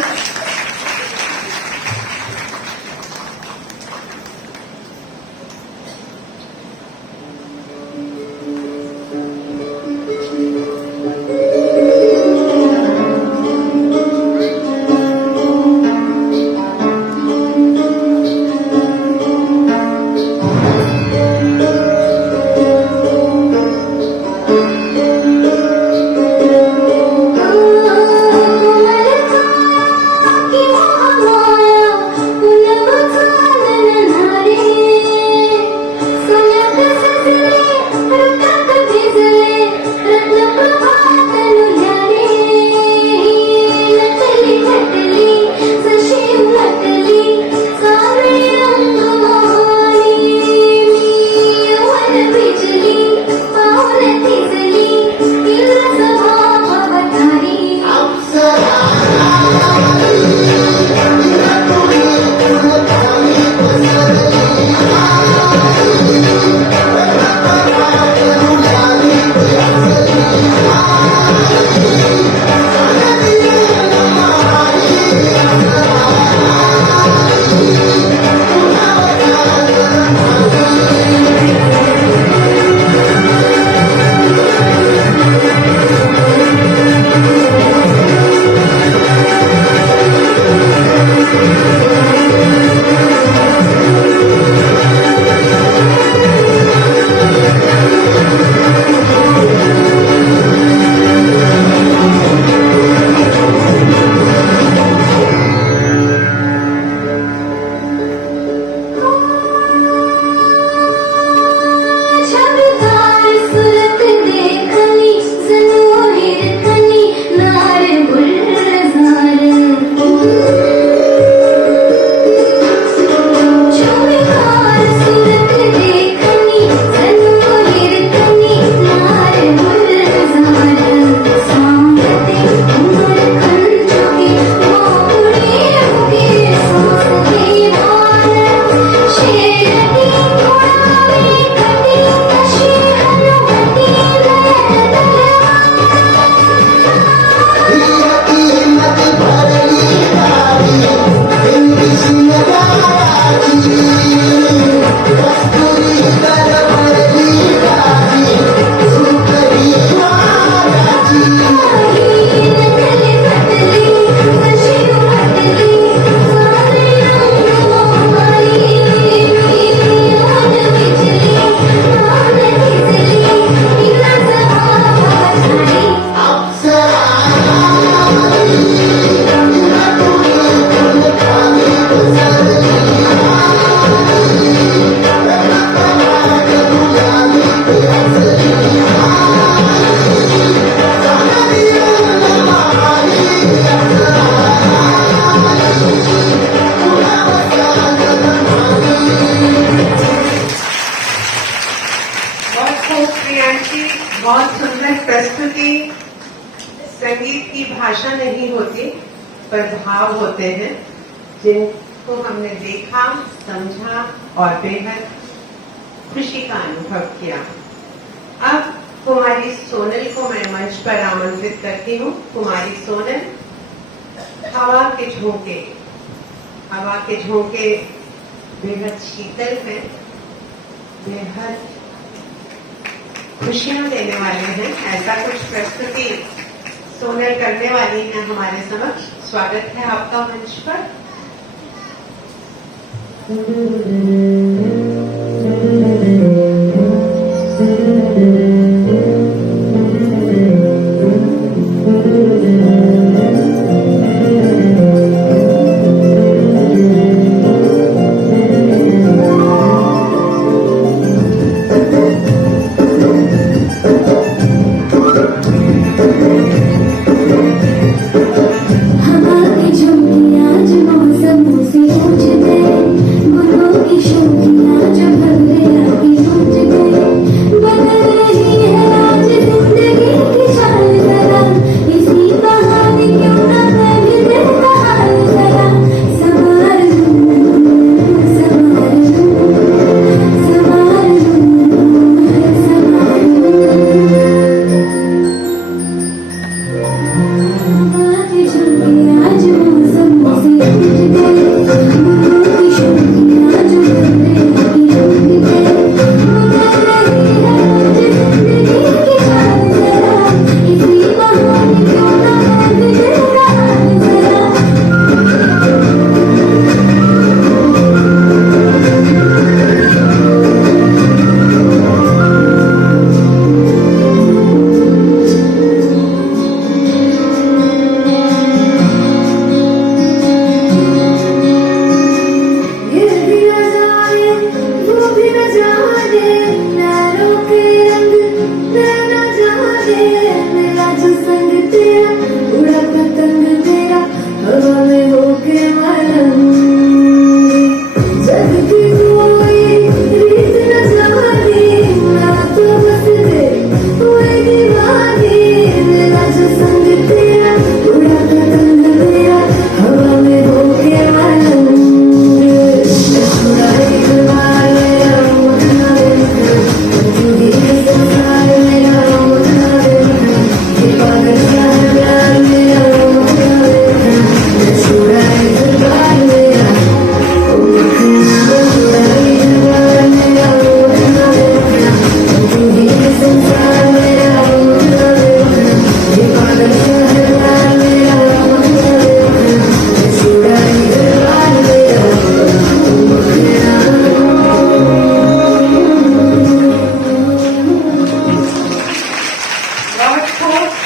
बहुत सुंदर प्रस्तुति। संगीत की भाषा नहीं होती पर भाव होते हैं, जिनको हमने देखा, समझा और बेहद खुशी का अनुभव किया। अब कुमारी सोनल को मैं मंच पर आमंत्रित करती हूँ। कुमारी सोनल, हवा के झोंके बेहद शीतल हैं, बेहद खुशियां देने वाले हैं। ऐसा कुछ प्रस्तुति सोनल करने वाली है हमारे समक्ष। स्वागत है आपका मंच पर। हवा के झोंके आज मौसम से पूछते, गुलों की शोखी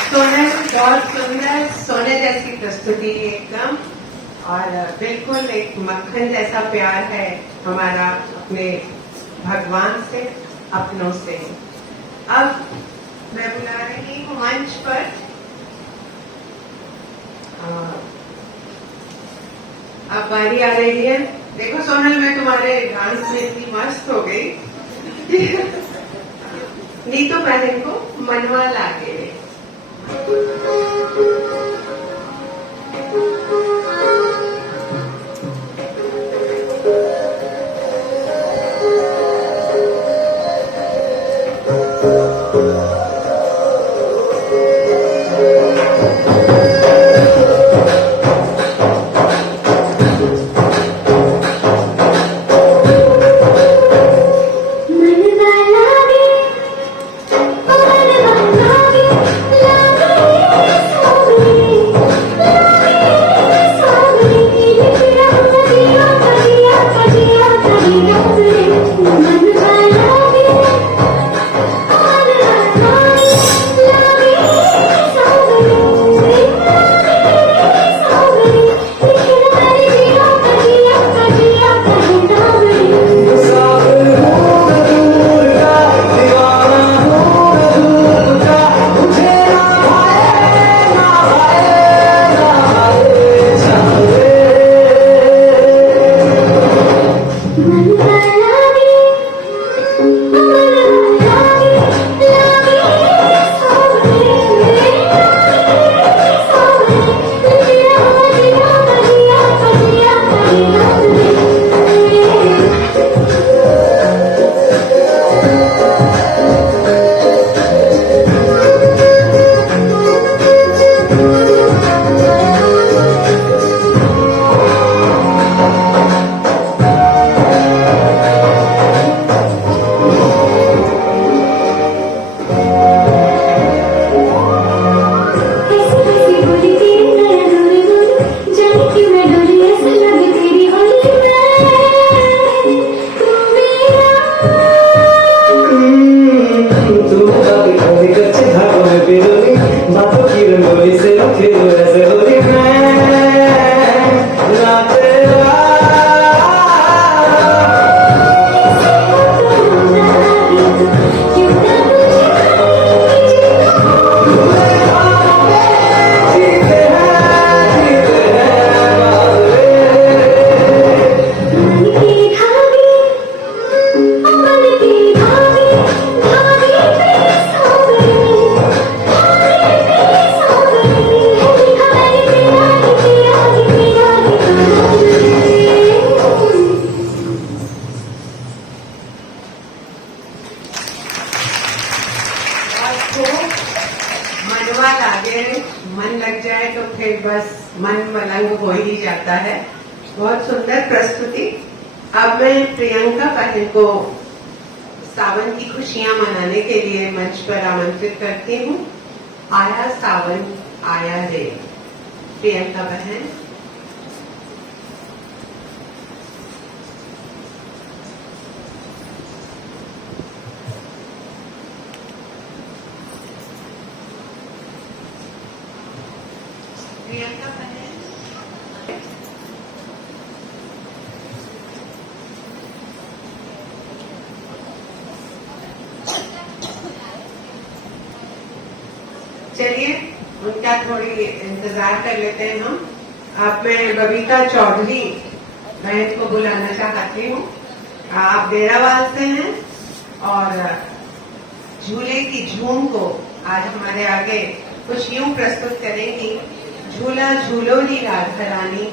सोने बहुत सुंदर सोने जैसी प्रस्तुति है एकदम, और बिल्कुल एक मक्खन जैसा प्यार है हमारा अपने भगवान से, अपनों से। अब मैं बुला रही हूँ मंच पर अब बारी आ रही है। देखो सोनल, मैं तुम्हारे डांस में इतनी मस्त हो गई नीतू बहन को मनवा लागे। मनवा लागे, मन लग जाए तो फिर बस मन मलंग हो ही जाता है। बहुत सुंदर प्रस्तुति। अब मैं प्रियंका बहन को सावन की खुशियां मनाने के लिए मंच पर आमंत्रित करती हूँ। आया सावन आया रे, प्रियंका बहन। प्रियंका बहन चलिए उनका थोड़ी इंतजार कर लेते हैं हम। अब मैं बबीता चौधरी बहन को बुलाना चाहती हूँ। आप डेरावाल से हैं और झूले की झूम को आज हमारे आगे कुछ यूं प्रस्तुत करेंगी। झूला झूलो नी राधा रानी।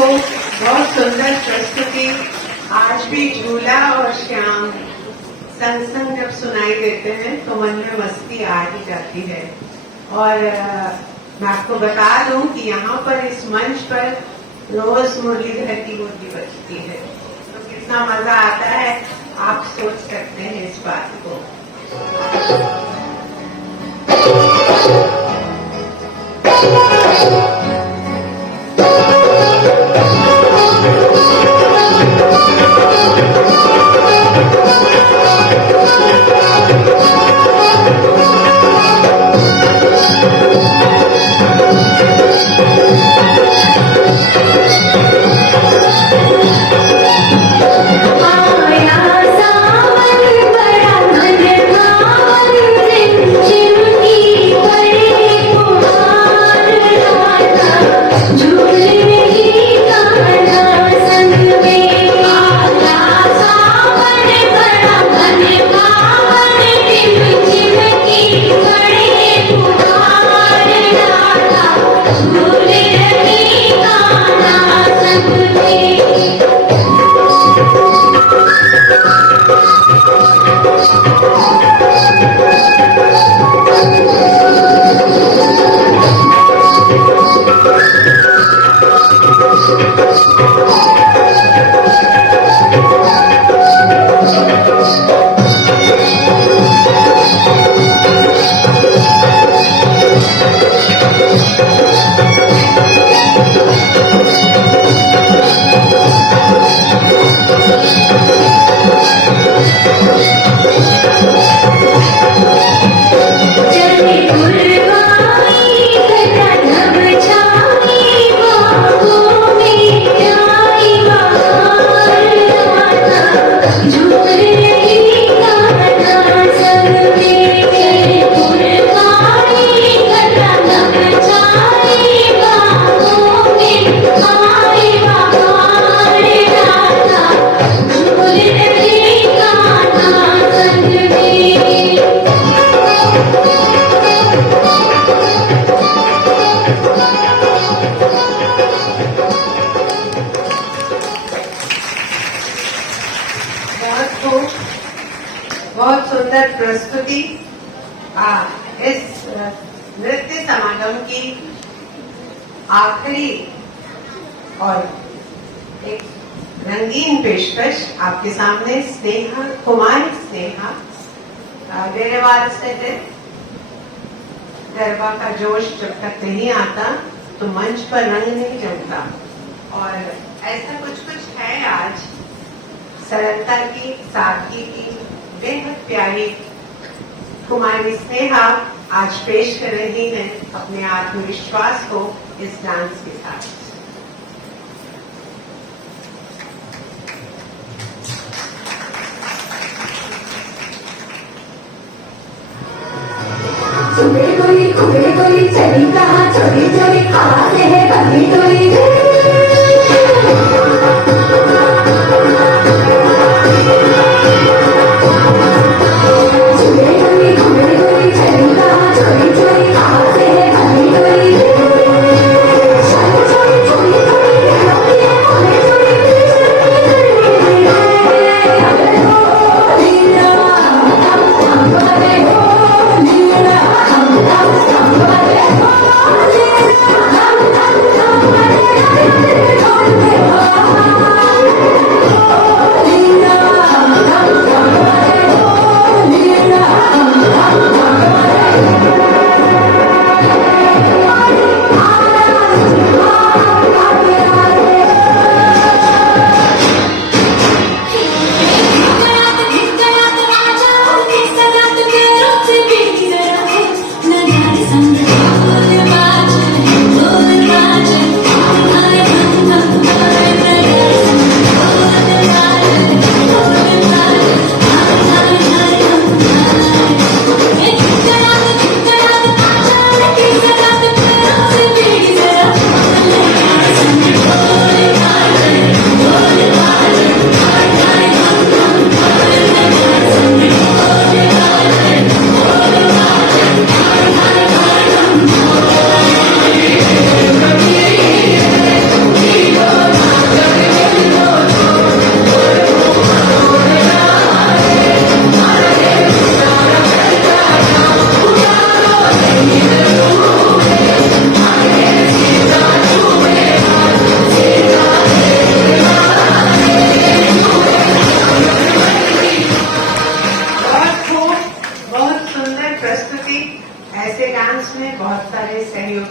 हो, बहुत सुंदर प्रस्तुति। आज भी झूला और श्याम संग संग जब सुनाई देते हैं तो मन में मस्ती आ ही जाती है। और मैं आपको बता दूं कि यहाँ पर इस मंच पर रोज मुरलीधर की मुरली बजती है, तो कितना मजा आता है आप सोच सकते हैं इस बात को। बहुत सुंदर प्रस्तुति। इस नृत्य समागम की आखिरी और एक रंगीन पेशकश आपके सामने स्नेहा, कुमारी स्नेहा डेरेवाल से है। गरबा का जोश जब तक नहीं आता तो मंच पर रंग नहीं जमता, और ऐसा कुछ कुछ है आज। सरलता की, सादगी की बेहद प्यारी कुमारी स्नेहा आज पेश कर रही हैं अपने आत्मविश्वास को इस डांस के साथ। सुबह कोई चली कहाँ, चोरी चोरी आवाज़ें हैं बंदी टोली।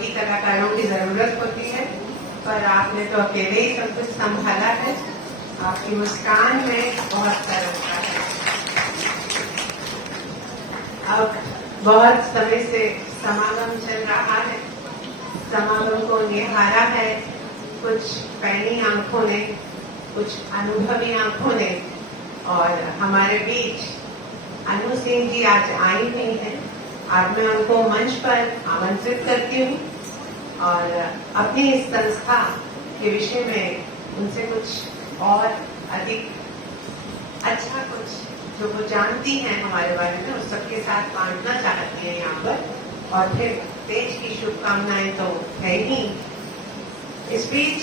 बाकी कलाकारों की जरूरत होती है, पर आपने तो अकेले ही सब कुछ संभाला है। आपकी मुस्कान में बहुत सरलता है। अब बहुत समय से समागम चल रहा है, समागम को निहारा है कुछ पैनी आंखों ने, कुछ अनुभवी आंखों ने, और हमारे बीच अनु सिंह जी आज आई हुई हैं। आज मैं उनको मंच पर आमंत्रित करती हूँ और अपनी इस संस्था के विषय में उनसे कुछ और अधिक अच्छा कुछ जो वो जानती हैं हमारे बारे में उस सबके साथ बांटना चाहती हैं यहाँ पर। और फिर देश की शुभकामनाएं तो है ही। इस बीच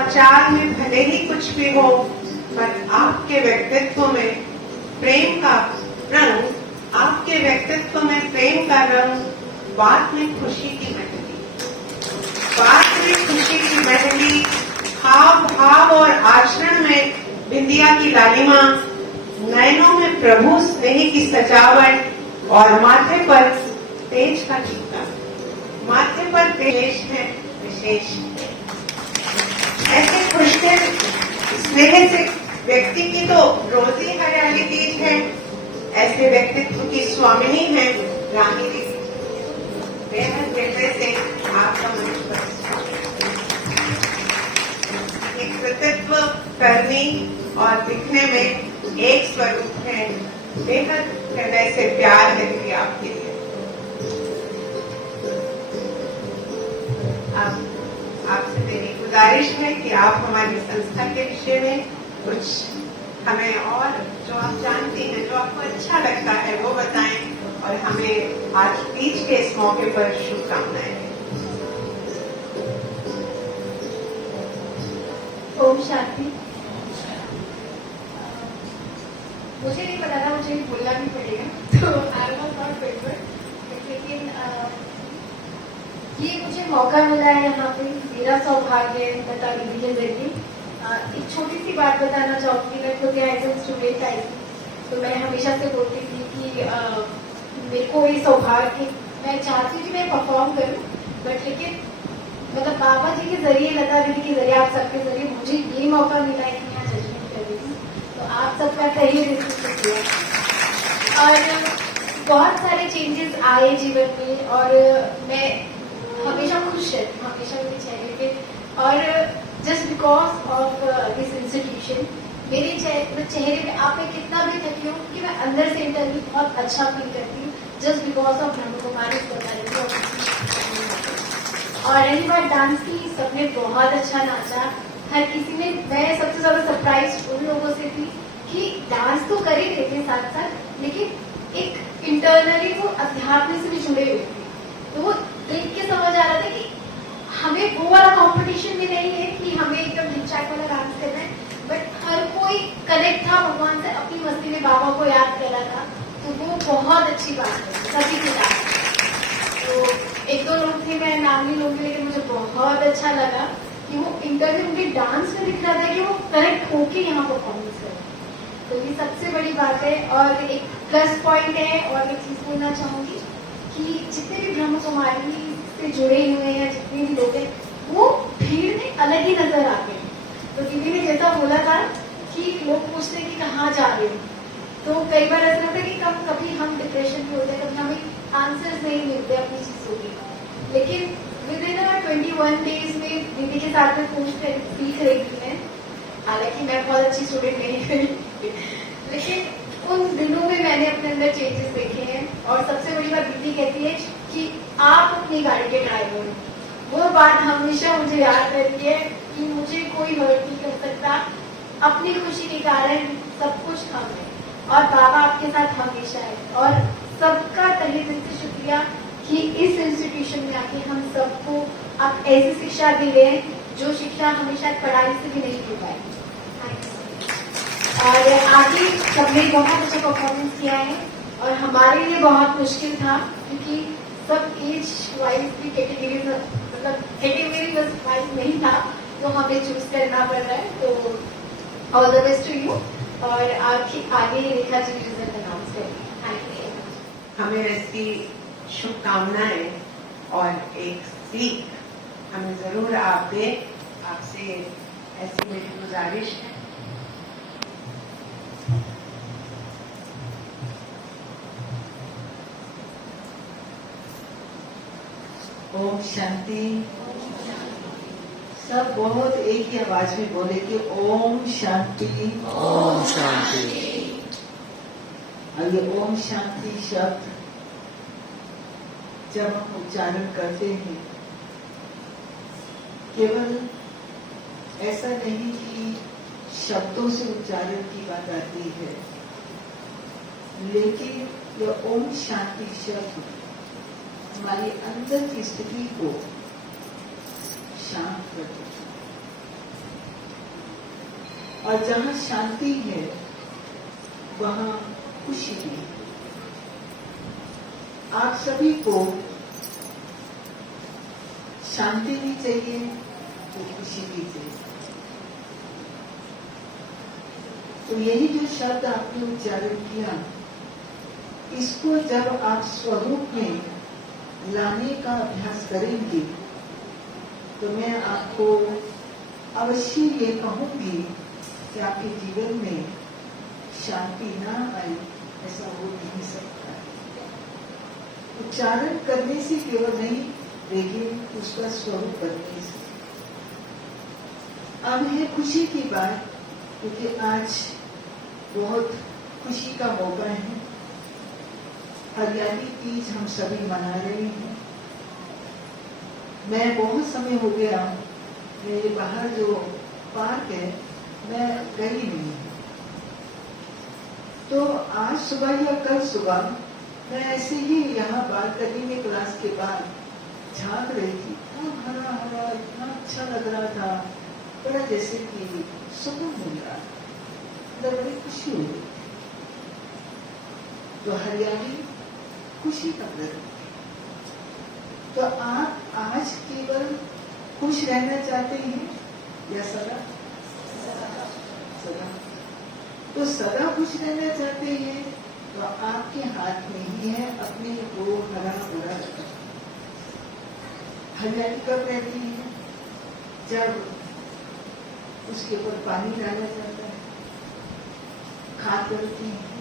आचार में भले ही कुछ भी हो, पर आपके व्यक्तित्व में प्रेम का रंग, आपके व्यक्तित्व में प्रेम का रंग, बात में खुशी की मेहंदी, बात में खुशी की मेहंदी, हाव भाव और आचरण में बिंदिया की लालिमा, नयनों में प्रभु स्नेह की सजावट और माथे पर तेज का टीका। माथे पर तेज है विशेष। ऐसे खुशदिल स्नेह से व्यक्ति की तो रोजी हरियाली तेज है। ऐसे व्यक्तित्व की स्वामिनी है रानी देवी। बेहद हृदय से आपका मंच पर एक कृतित्व करनी और दिखने में एक स्वरूप है। बेहद हृदय से प्यार है दीदी आपके लिए। अब आपसे मेरी गुजारिश है कि आप हमारी संस्था के विषय में कुछ हमें और जो आप जानती हैं, जो आपको अच्छा लगता है वो बताएं और हमें आज तीज के इस मौके पर शुभकामनाएं दें। ओम शांति। मुझे नहीं पता था, मुझे बोलना भी पड़ेगा, तो आई वाज नॉट प्रिपेयर्ड, लेकिन ये मुझे मौका मिला है यहाँ पे, मेरा सौभाग्य है बता दीदी के जरिए। एक छोटी सी बात बताना चाहूंगी। मैं खुद यहाँ एज ए स्टूडेंट आई थी, तो मैं हमेशा से बोलती थी कि मेरे को ये सौभाग्य, मैं चाहती हूँ कि मैं परफॉर्म करूँ, बट लेकिन मतलब बाबा जी के जरिए, लता दीदी के जरिए, आप सबके जरिए मुझे ये मौका मिला है कि यहाँ जजमेंट कर रही हूँ। तो आप सबका तहे दिल से शुक्रिया। और बहुत सारे चेंजेस आए जीवन में और मैं हमेशा खुश रहती हूँ, हमेशा मेरे चेहरे पे। और just because of this institution मेरे चेहरे पे आप में कितना भी थकी हो, क्योंकि मैं अंदर से इंटरव्यू बहुत अच्छा फील करती हूँ just because of Brahma Kumari और रही बात डांस की, सबने बहुत अच्छा नाचा, हर किसी ने। मैं सबसे ज्यादा सरप्राइज उन लोगों से थी कि डांस तो कर ही रहे थे साथ साथ, लेकिन एक इंटरनली वो अध्यात्म से भी जुड़े हुए थे। तो वो देख के समझ आ रहा था कि हमें वो वाला कंपटीशन भी नहीं है कि हमें एकदम हिचक वाला डांस करना है, बट हर कोई कनेक्ट था भगवान से, अपनी मस्ती में बाबा को याद कर रहा था। तो वो बहुत अच्छी बात है सभी के साथ। तो एक दो लोग थे, मैं नाम नहीं लूंगी, लेकिन मुझे बहुत अच्छा लगा कि वो इंटरव्यू उनके डांस में दिख रहा था कि वो कनेक्ट होके यहाँ परफॉर्मेंस कर। तो ये सबसे बड़ी बात है। और एक प्लस पॉइंट है, और एक चीज बोलना चाहूंगी कि जितने भी ब्रह्म कुमारी से जुड़े हुए हैं, जितने भी लोग हैं, वो भीड़ में अलग ही नजर आते हैं। तो दीदी ने जैसा बोला था कि लोग पूछते हैं कि कहाँ जा रहे हो, तो कई बार ऐसा होता है कि कभी हम डिप्रेशन में होते हैं, कभी हमें आंसर्स नहीं मिलते अपनी चीजों के, लेकिन विद इन 21 डेज में दीदी के साथ में सीख रही थी मैं। हालांकि मैं बहुत अच्छी स्टूडेंट नहीं थी, लेकिन उन दिनों में मैंने अपने अंदर चेंजेस देखे हैं। और सबसे बड़ी बात दीदी कहती है कि आप अपनी गाड़ी के ड्राइवर हो। वो बात हमेशा मुझे याद रहती है कि मुझे कोई हर्ट नहीं कर सकता, अपनी खुशी के कारण सब कुछ हम है और बाबा आपके साथ हमेशा है। और सबका तहे दिल से शुक्रिया कि इस इंस्टीट्यूशन में आके हम सबको आप ऐसी शिक्षा दे रहे हैं जो शिक्षा हमेशा पढ़ाई से भी नहीं हो पाई। और आगे सबने बहुत अच्छा परफॉर्मेंस किया है और हमारे लिए बहुत मुश्किल था, क्योंकि सब एज वाइज भी कैटेगरी, मतलब कैटेगरी वाइज नहीं था, तो हमें चूज करना पड़ रहा है। तो all the best to you. और आगे रेखा जी रिजल्ट अनाउंस करेंगे। Thank you. हमें ऐसी शुभकामनाएं और एक सीख हमें जरूर आप दें। आपसे ऐसी मेरी गुजारिश है। ओम शांति। सब बहुत एक ही आवाज में बोले कि ओम शांति। ओम शांति। और ये ओम शांति शब्द जब हम उच्चारण करते हैं, केवल ऐसा नहीं कि शब्दों से उच्चारण की बात आती है, लेकिन यह ओम शांति शब्द हमारी अंदर की स्थिति को शांत कर देता है। और जहां शांति है वहां खुशी भी है। आप सभी को शांति भी चाहिए तो खुशी भी चाहिए। तो यही जो शब्द आपने उच्चारण किया, इसको जब आप स्वरूप में लाने का अभ्यास करेंगे तो मैं आपको अवश्य ये कहूंगी कि आपके जीवन में शांति ना आए, ऐसा हो नहीं सकता। उच्चारण करने से केवल नहीं, लेकिन उसका स्वरूप बनने से। अब है खुशी की बात, क्योंकि आज बहुत खुशी का मौका है। हरियाली तीज हम सभी मना रहे हैं। मैं बहुत समय हो गया, मेरे बाहर जो पार्क है मैं गई नहीं। तो आज सुबह या कल सुबह मैं ऐसे ही यहाँ बालकनी में क्लास के बाद झांक रही थी। इतना हरा हरा, इतना अच्छा लग रहा था, बड़ा जैसे कि सुकून मिल रहा था, अंदर बड़ी खुशी हो रही। तो हरियाली खुशी का प्रतीक है। तो आप आज केवल खुश रहना चाहते हैं या सदा? सदा। तो सदा खुश रहना चाहते हैं तो आपके हाथ में ही है अपने को हरा भरा रखना। हरियाली कब रहती है? जब उसके ऊपर पानी डाला जाता है, खाद बनती है,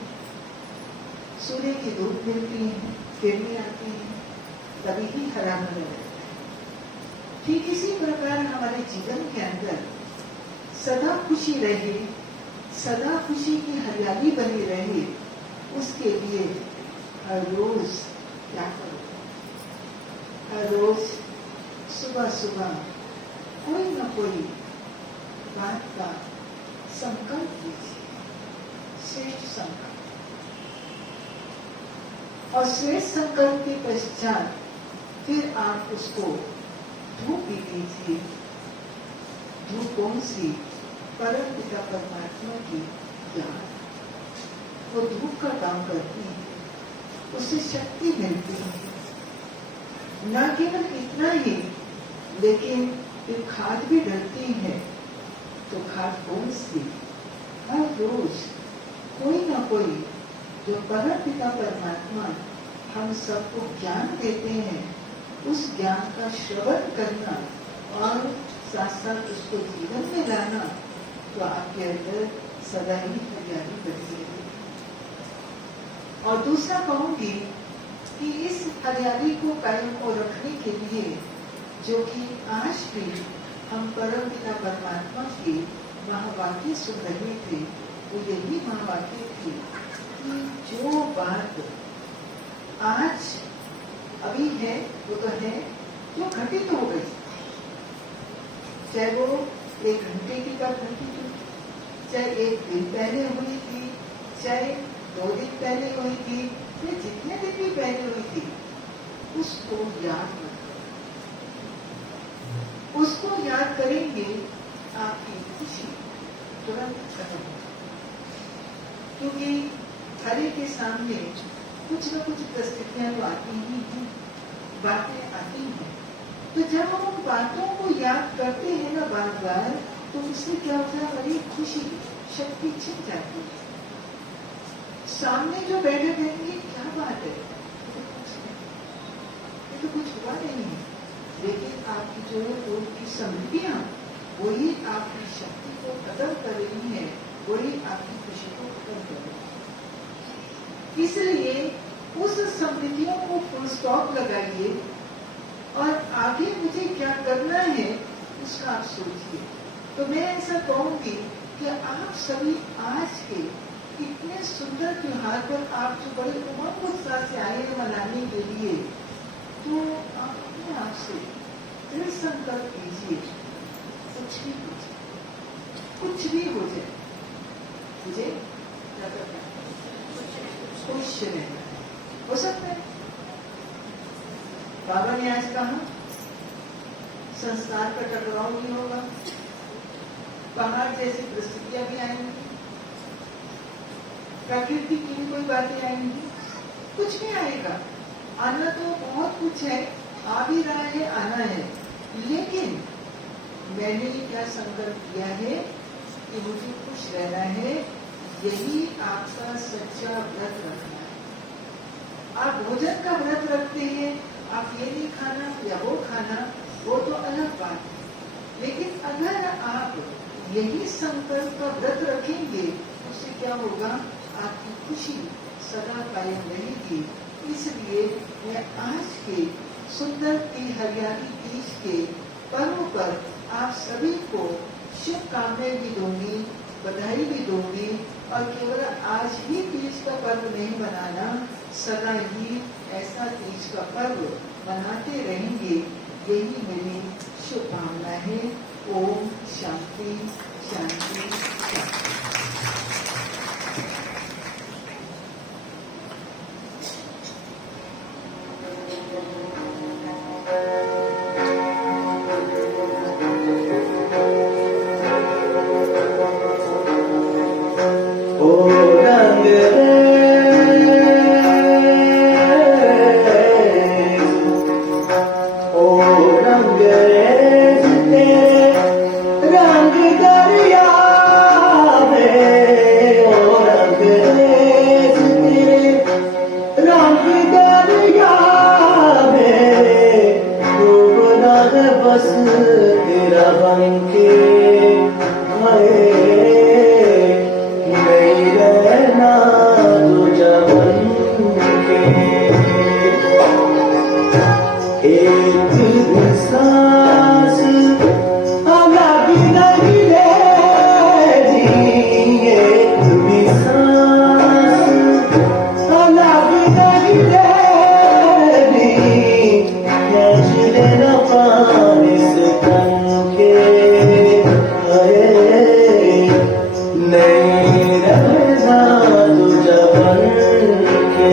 सूर्य की धूप मिलती है, किरणें आती हैं, तभी ही हरा भरा रहता है। ठीक इसी प्रकार हमारे जीवन के अंदर सदा खुशी रहे, सदा खुशी की हरियाली बनी रहे, उसके लिए हर रोज क्या करो? हर रोज सुबह सुबह कोई न कोई बात का संकल्प लीजिए, श्रेष्ठ संकल्प। और श्रेष्ठ संकल्प के पश्चात फिर आप उसको धूप भी दीजिए। धूप कौन सी? परम पिता परमात्मा की ज्ञान। वो धूप का काम करती है, उससे शक्ति मिलती है। न केवल इतना ही, लेकिन फिर खाद भी डलती है। तो खाद कौन सी? हर रोज कोई ना कोई जो परम पिता परमात्मा हम सबको ज्ञान देते हैं, उस ज्ञान का श्रवण करना और साथ साथ उसको जीवन में लाना, तो आपके अंदर सदा ही हरियाली बनी रहेगी। और दूसरा कहूंगी कि इस हरियाली को कायम को रखने के लिए, जो कि आज भी हम परम पिता परमात्मा के महावाक्य सुन रहे थे, वो यही महावाक्य थी कि जो बात आज अभी है वो तो है, जो घटित हो गई, चाहे वो 1 घंटे की बात घटी थी, चाहे 1 दिन पहले हुई थी, चाहे 2 दिन पहले हुई थी, या जितने दिन भी पहले हुई थी, उसको याद मत करो। उसको याद करेंगे, आपकी खुशी तुरंत खत्म हो। क्योंकि हर एक के सामने कुछ न कुछ परिस्थितियां तो आती ही हैं, बातें आती हैं। तो जब हम उन बातों को याद करते हैं ना बार बार, तो उससे क्या होता है? हमारी खुशी शक्ति छिप जाती है। सामने जो बैठे रहेंगे, क्या बात है, कुछ हुआ नहीं है, लेकिन आपकी जो है वो की समृद्धियां वही आपकी शक्ति को खत्म कर रही है, वही आपकी खुशी को खत्म कर रही है। इसलिए उस समृद्धियों को फुल स्टॉप लगाइए और आगे मुझे क्या करना है उसका आप सोचिए। तो मैं ऐसा कहूंगी कि आप सभी आज के इतने सुंदर त्योहार पर आप जो बड़े उमंग उत्साह से आए हैं मनाने के लिए, तो आप अपने आप से दृढ़ संकल्प कीजिए, कुछ भी हो जाए, कुछ भी हो जाए, मुझे क्या करना है, खुश रहना है। हो सकता है बाबा ने आज कहा संस्कार का टकराव नहीं होगा, पहाड़ जैसी परिस्थितियां भी आएंगी, प्रकृति की भी कोई बातें आएंगी, कुछ भी आएगा। आना तो बहुत कुछ है, आ भी रहा है, आना है, लेकिन मैंने क्या संकल्प किया है कि मुझे खुश रहना है, यही आपका सच्चा व्रत रखना है। आप भोजन का व्रत रखते हैं, आप ये नहीं खाना या वो खाना, वो तो अलग बात है, लेकिन अगर आप यही संकल्प का व्रत रखेंगे उससे क्या होगा, आपकी खुशी सदा कायम रहेगी। इसलिए मैं आज के सुंदर की हरियाली तीज के पर्व पर आप सभी को शुभकामनाएं भी दूंगी, बधाई भी दूंगी, और केवल आज ही तीज का पर्व नहीं मनाना, सदा ही ऐसा तीज का पर्व मनाते रहेंगे, यही मेरी शुभकामना है। ओम शांति शांति शांति। बस तेरा बनके आए, नहीं रहना तुझा बनके। एक भी सांस अलग नहीं लेती, एक भी सांस अलग नहीं लेती, खींच लेना पानी से तन के आए, नहीं रहना तुझा बनके।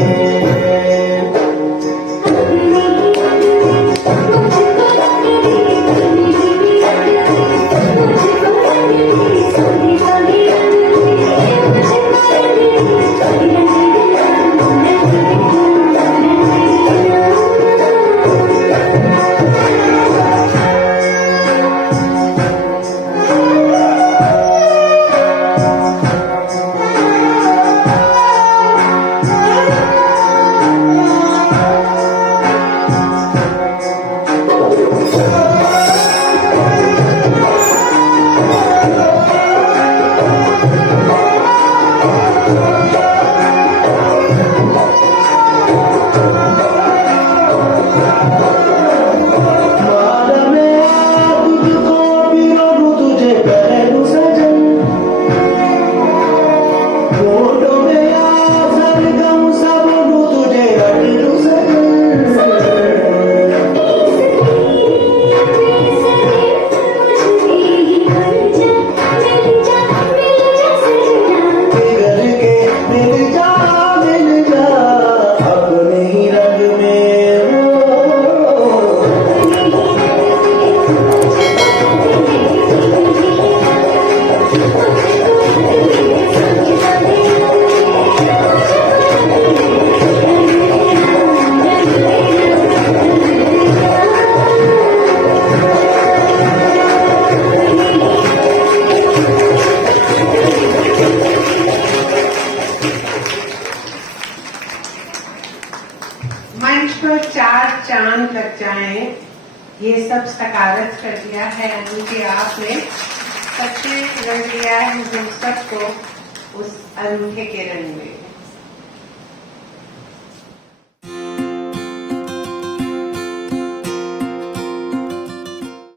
चांद लग जाए, ये सब सकारात कर दिया है अनूठे आपने। सच्चे रंग लिया है हम सबको उस अनूठे के रंग में।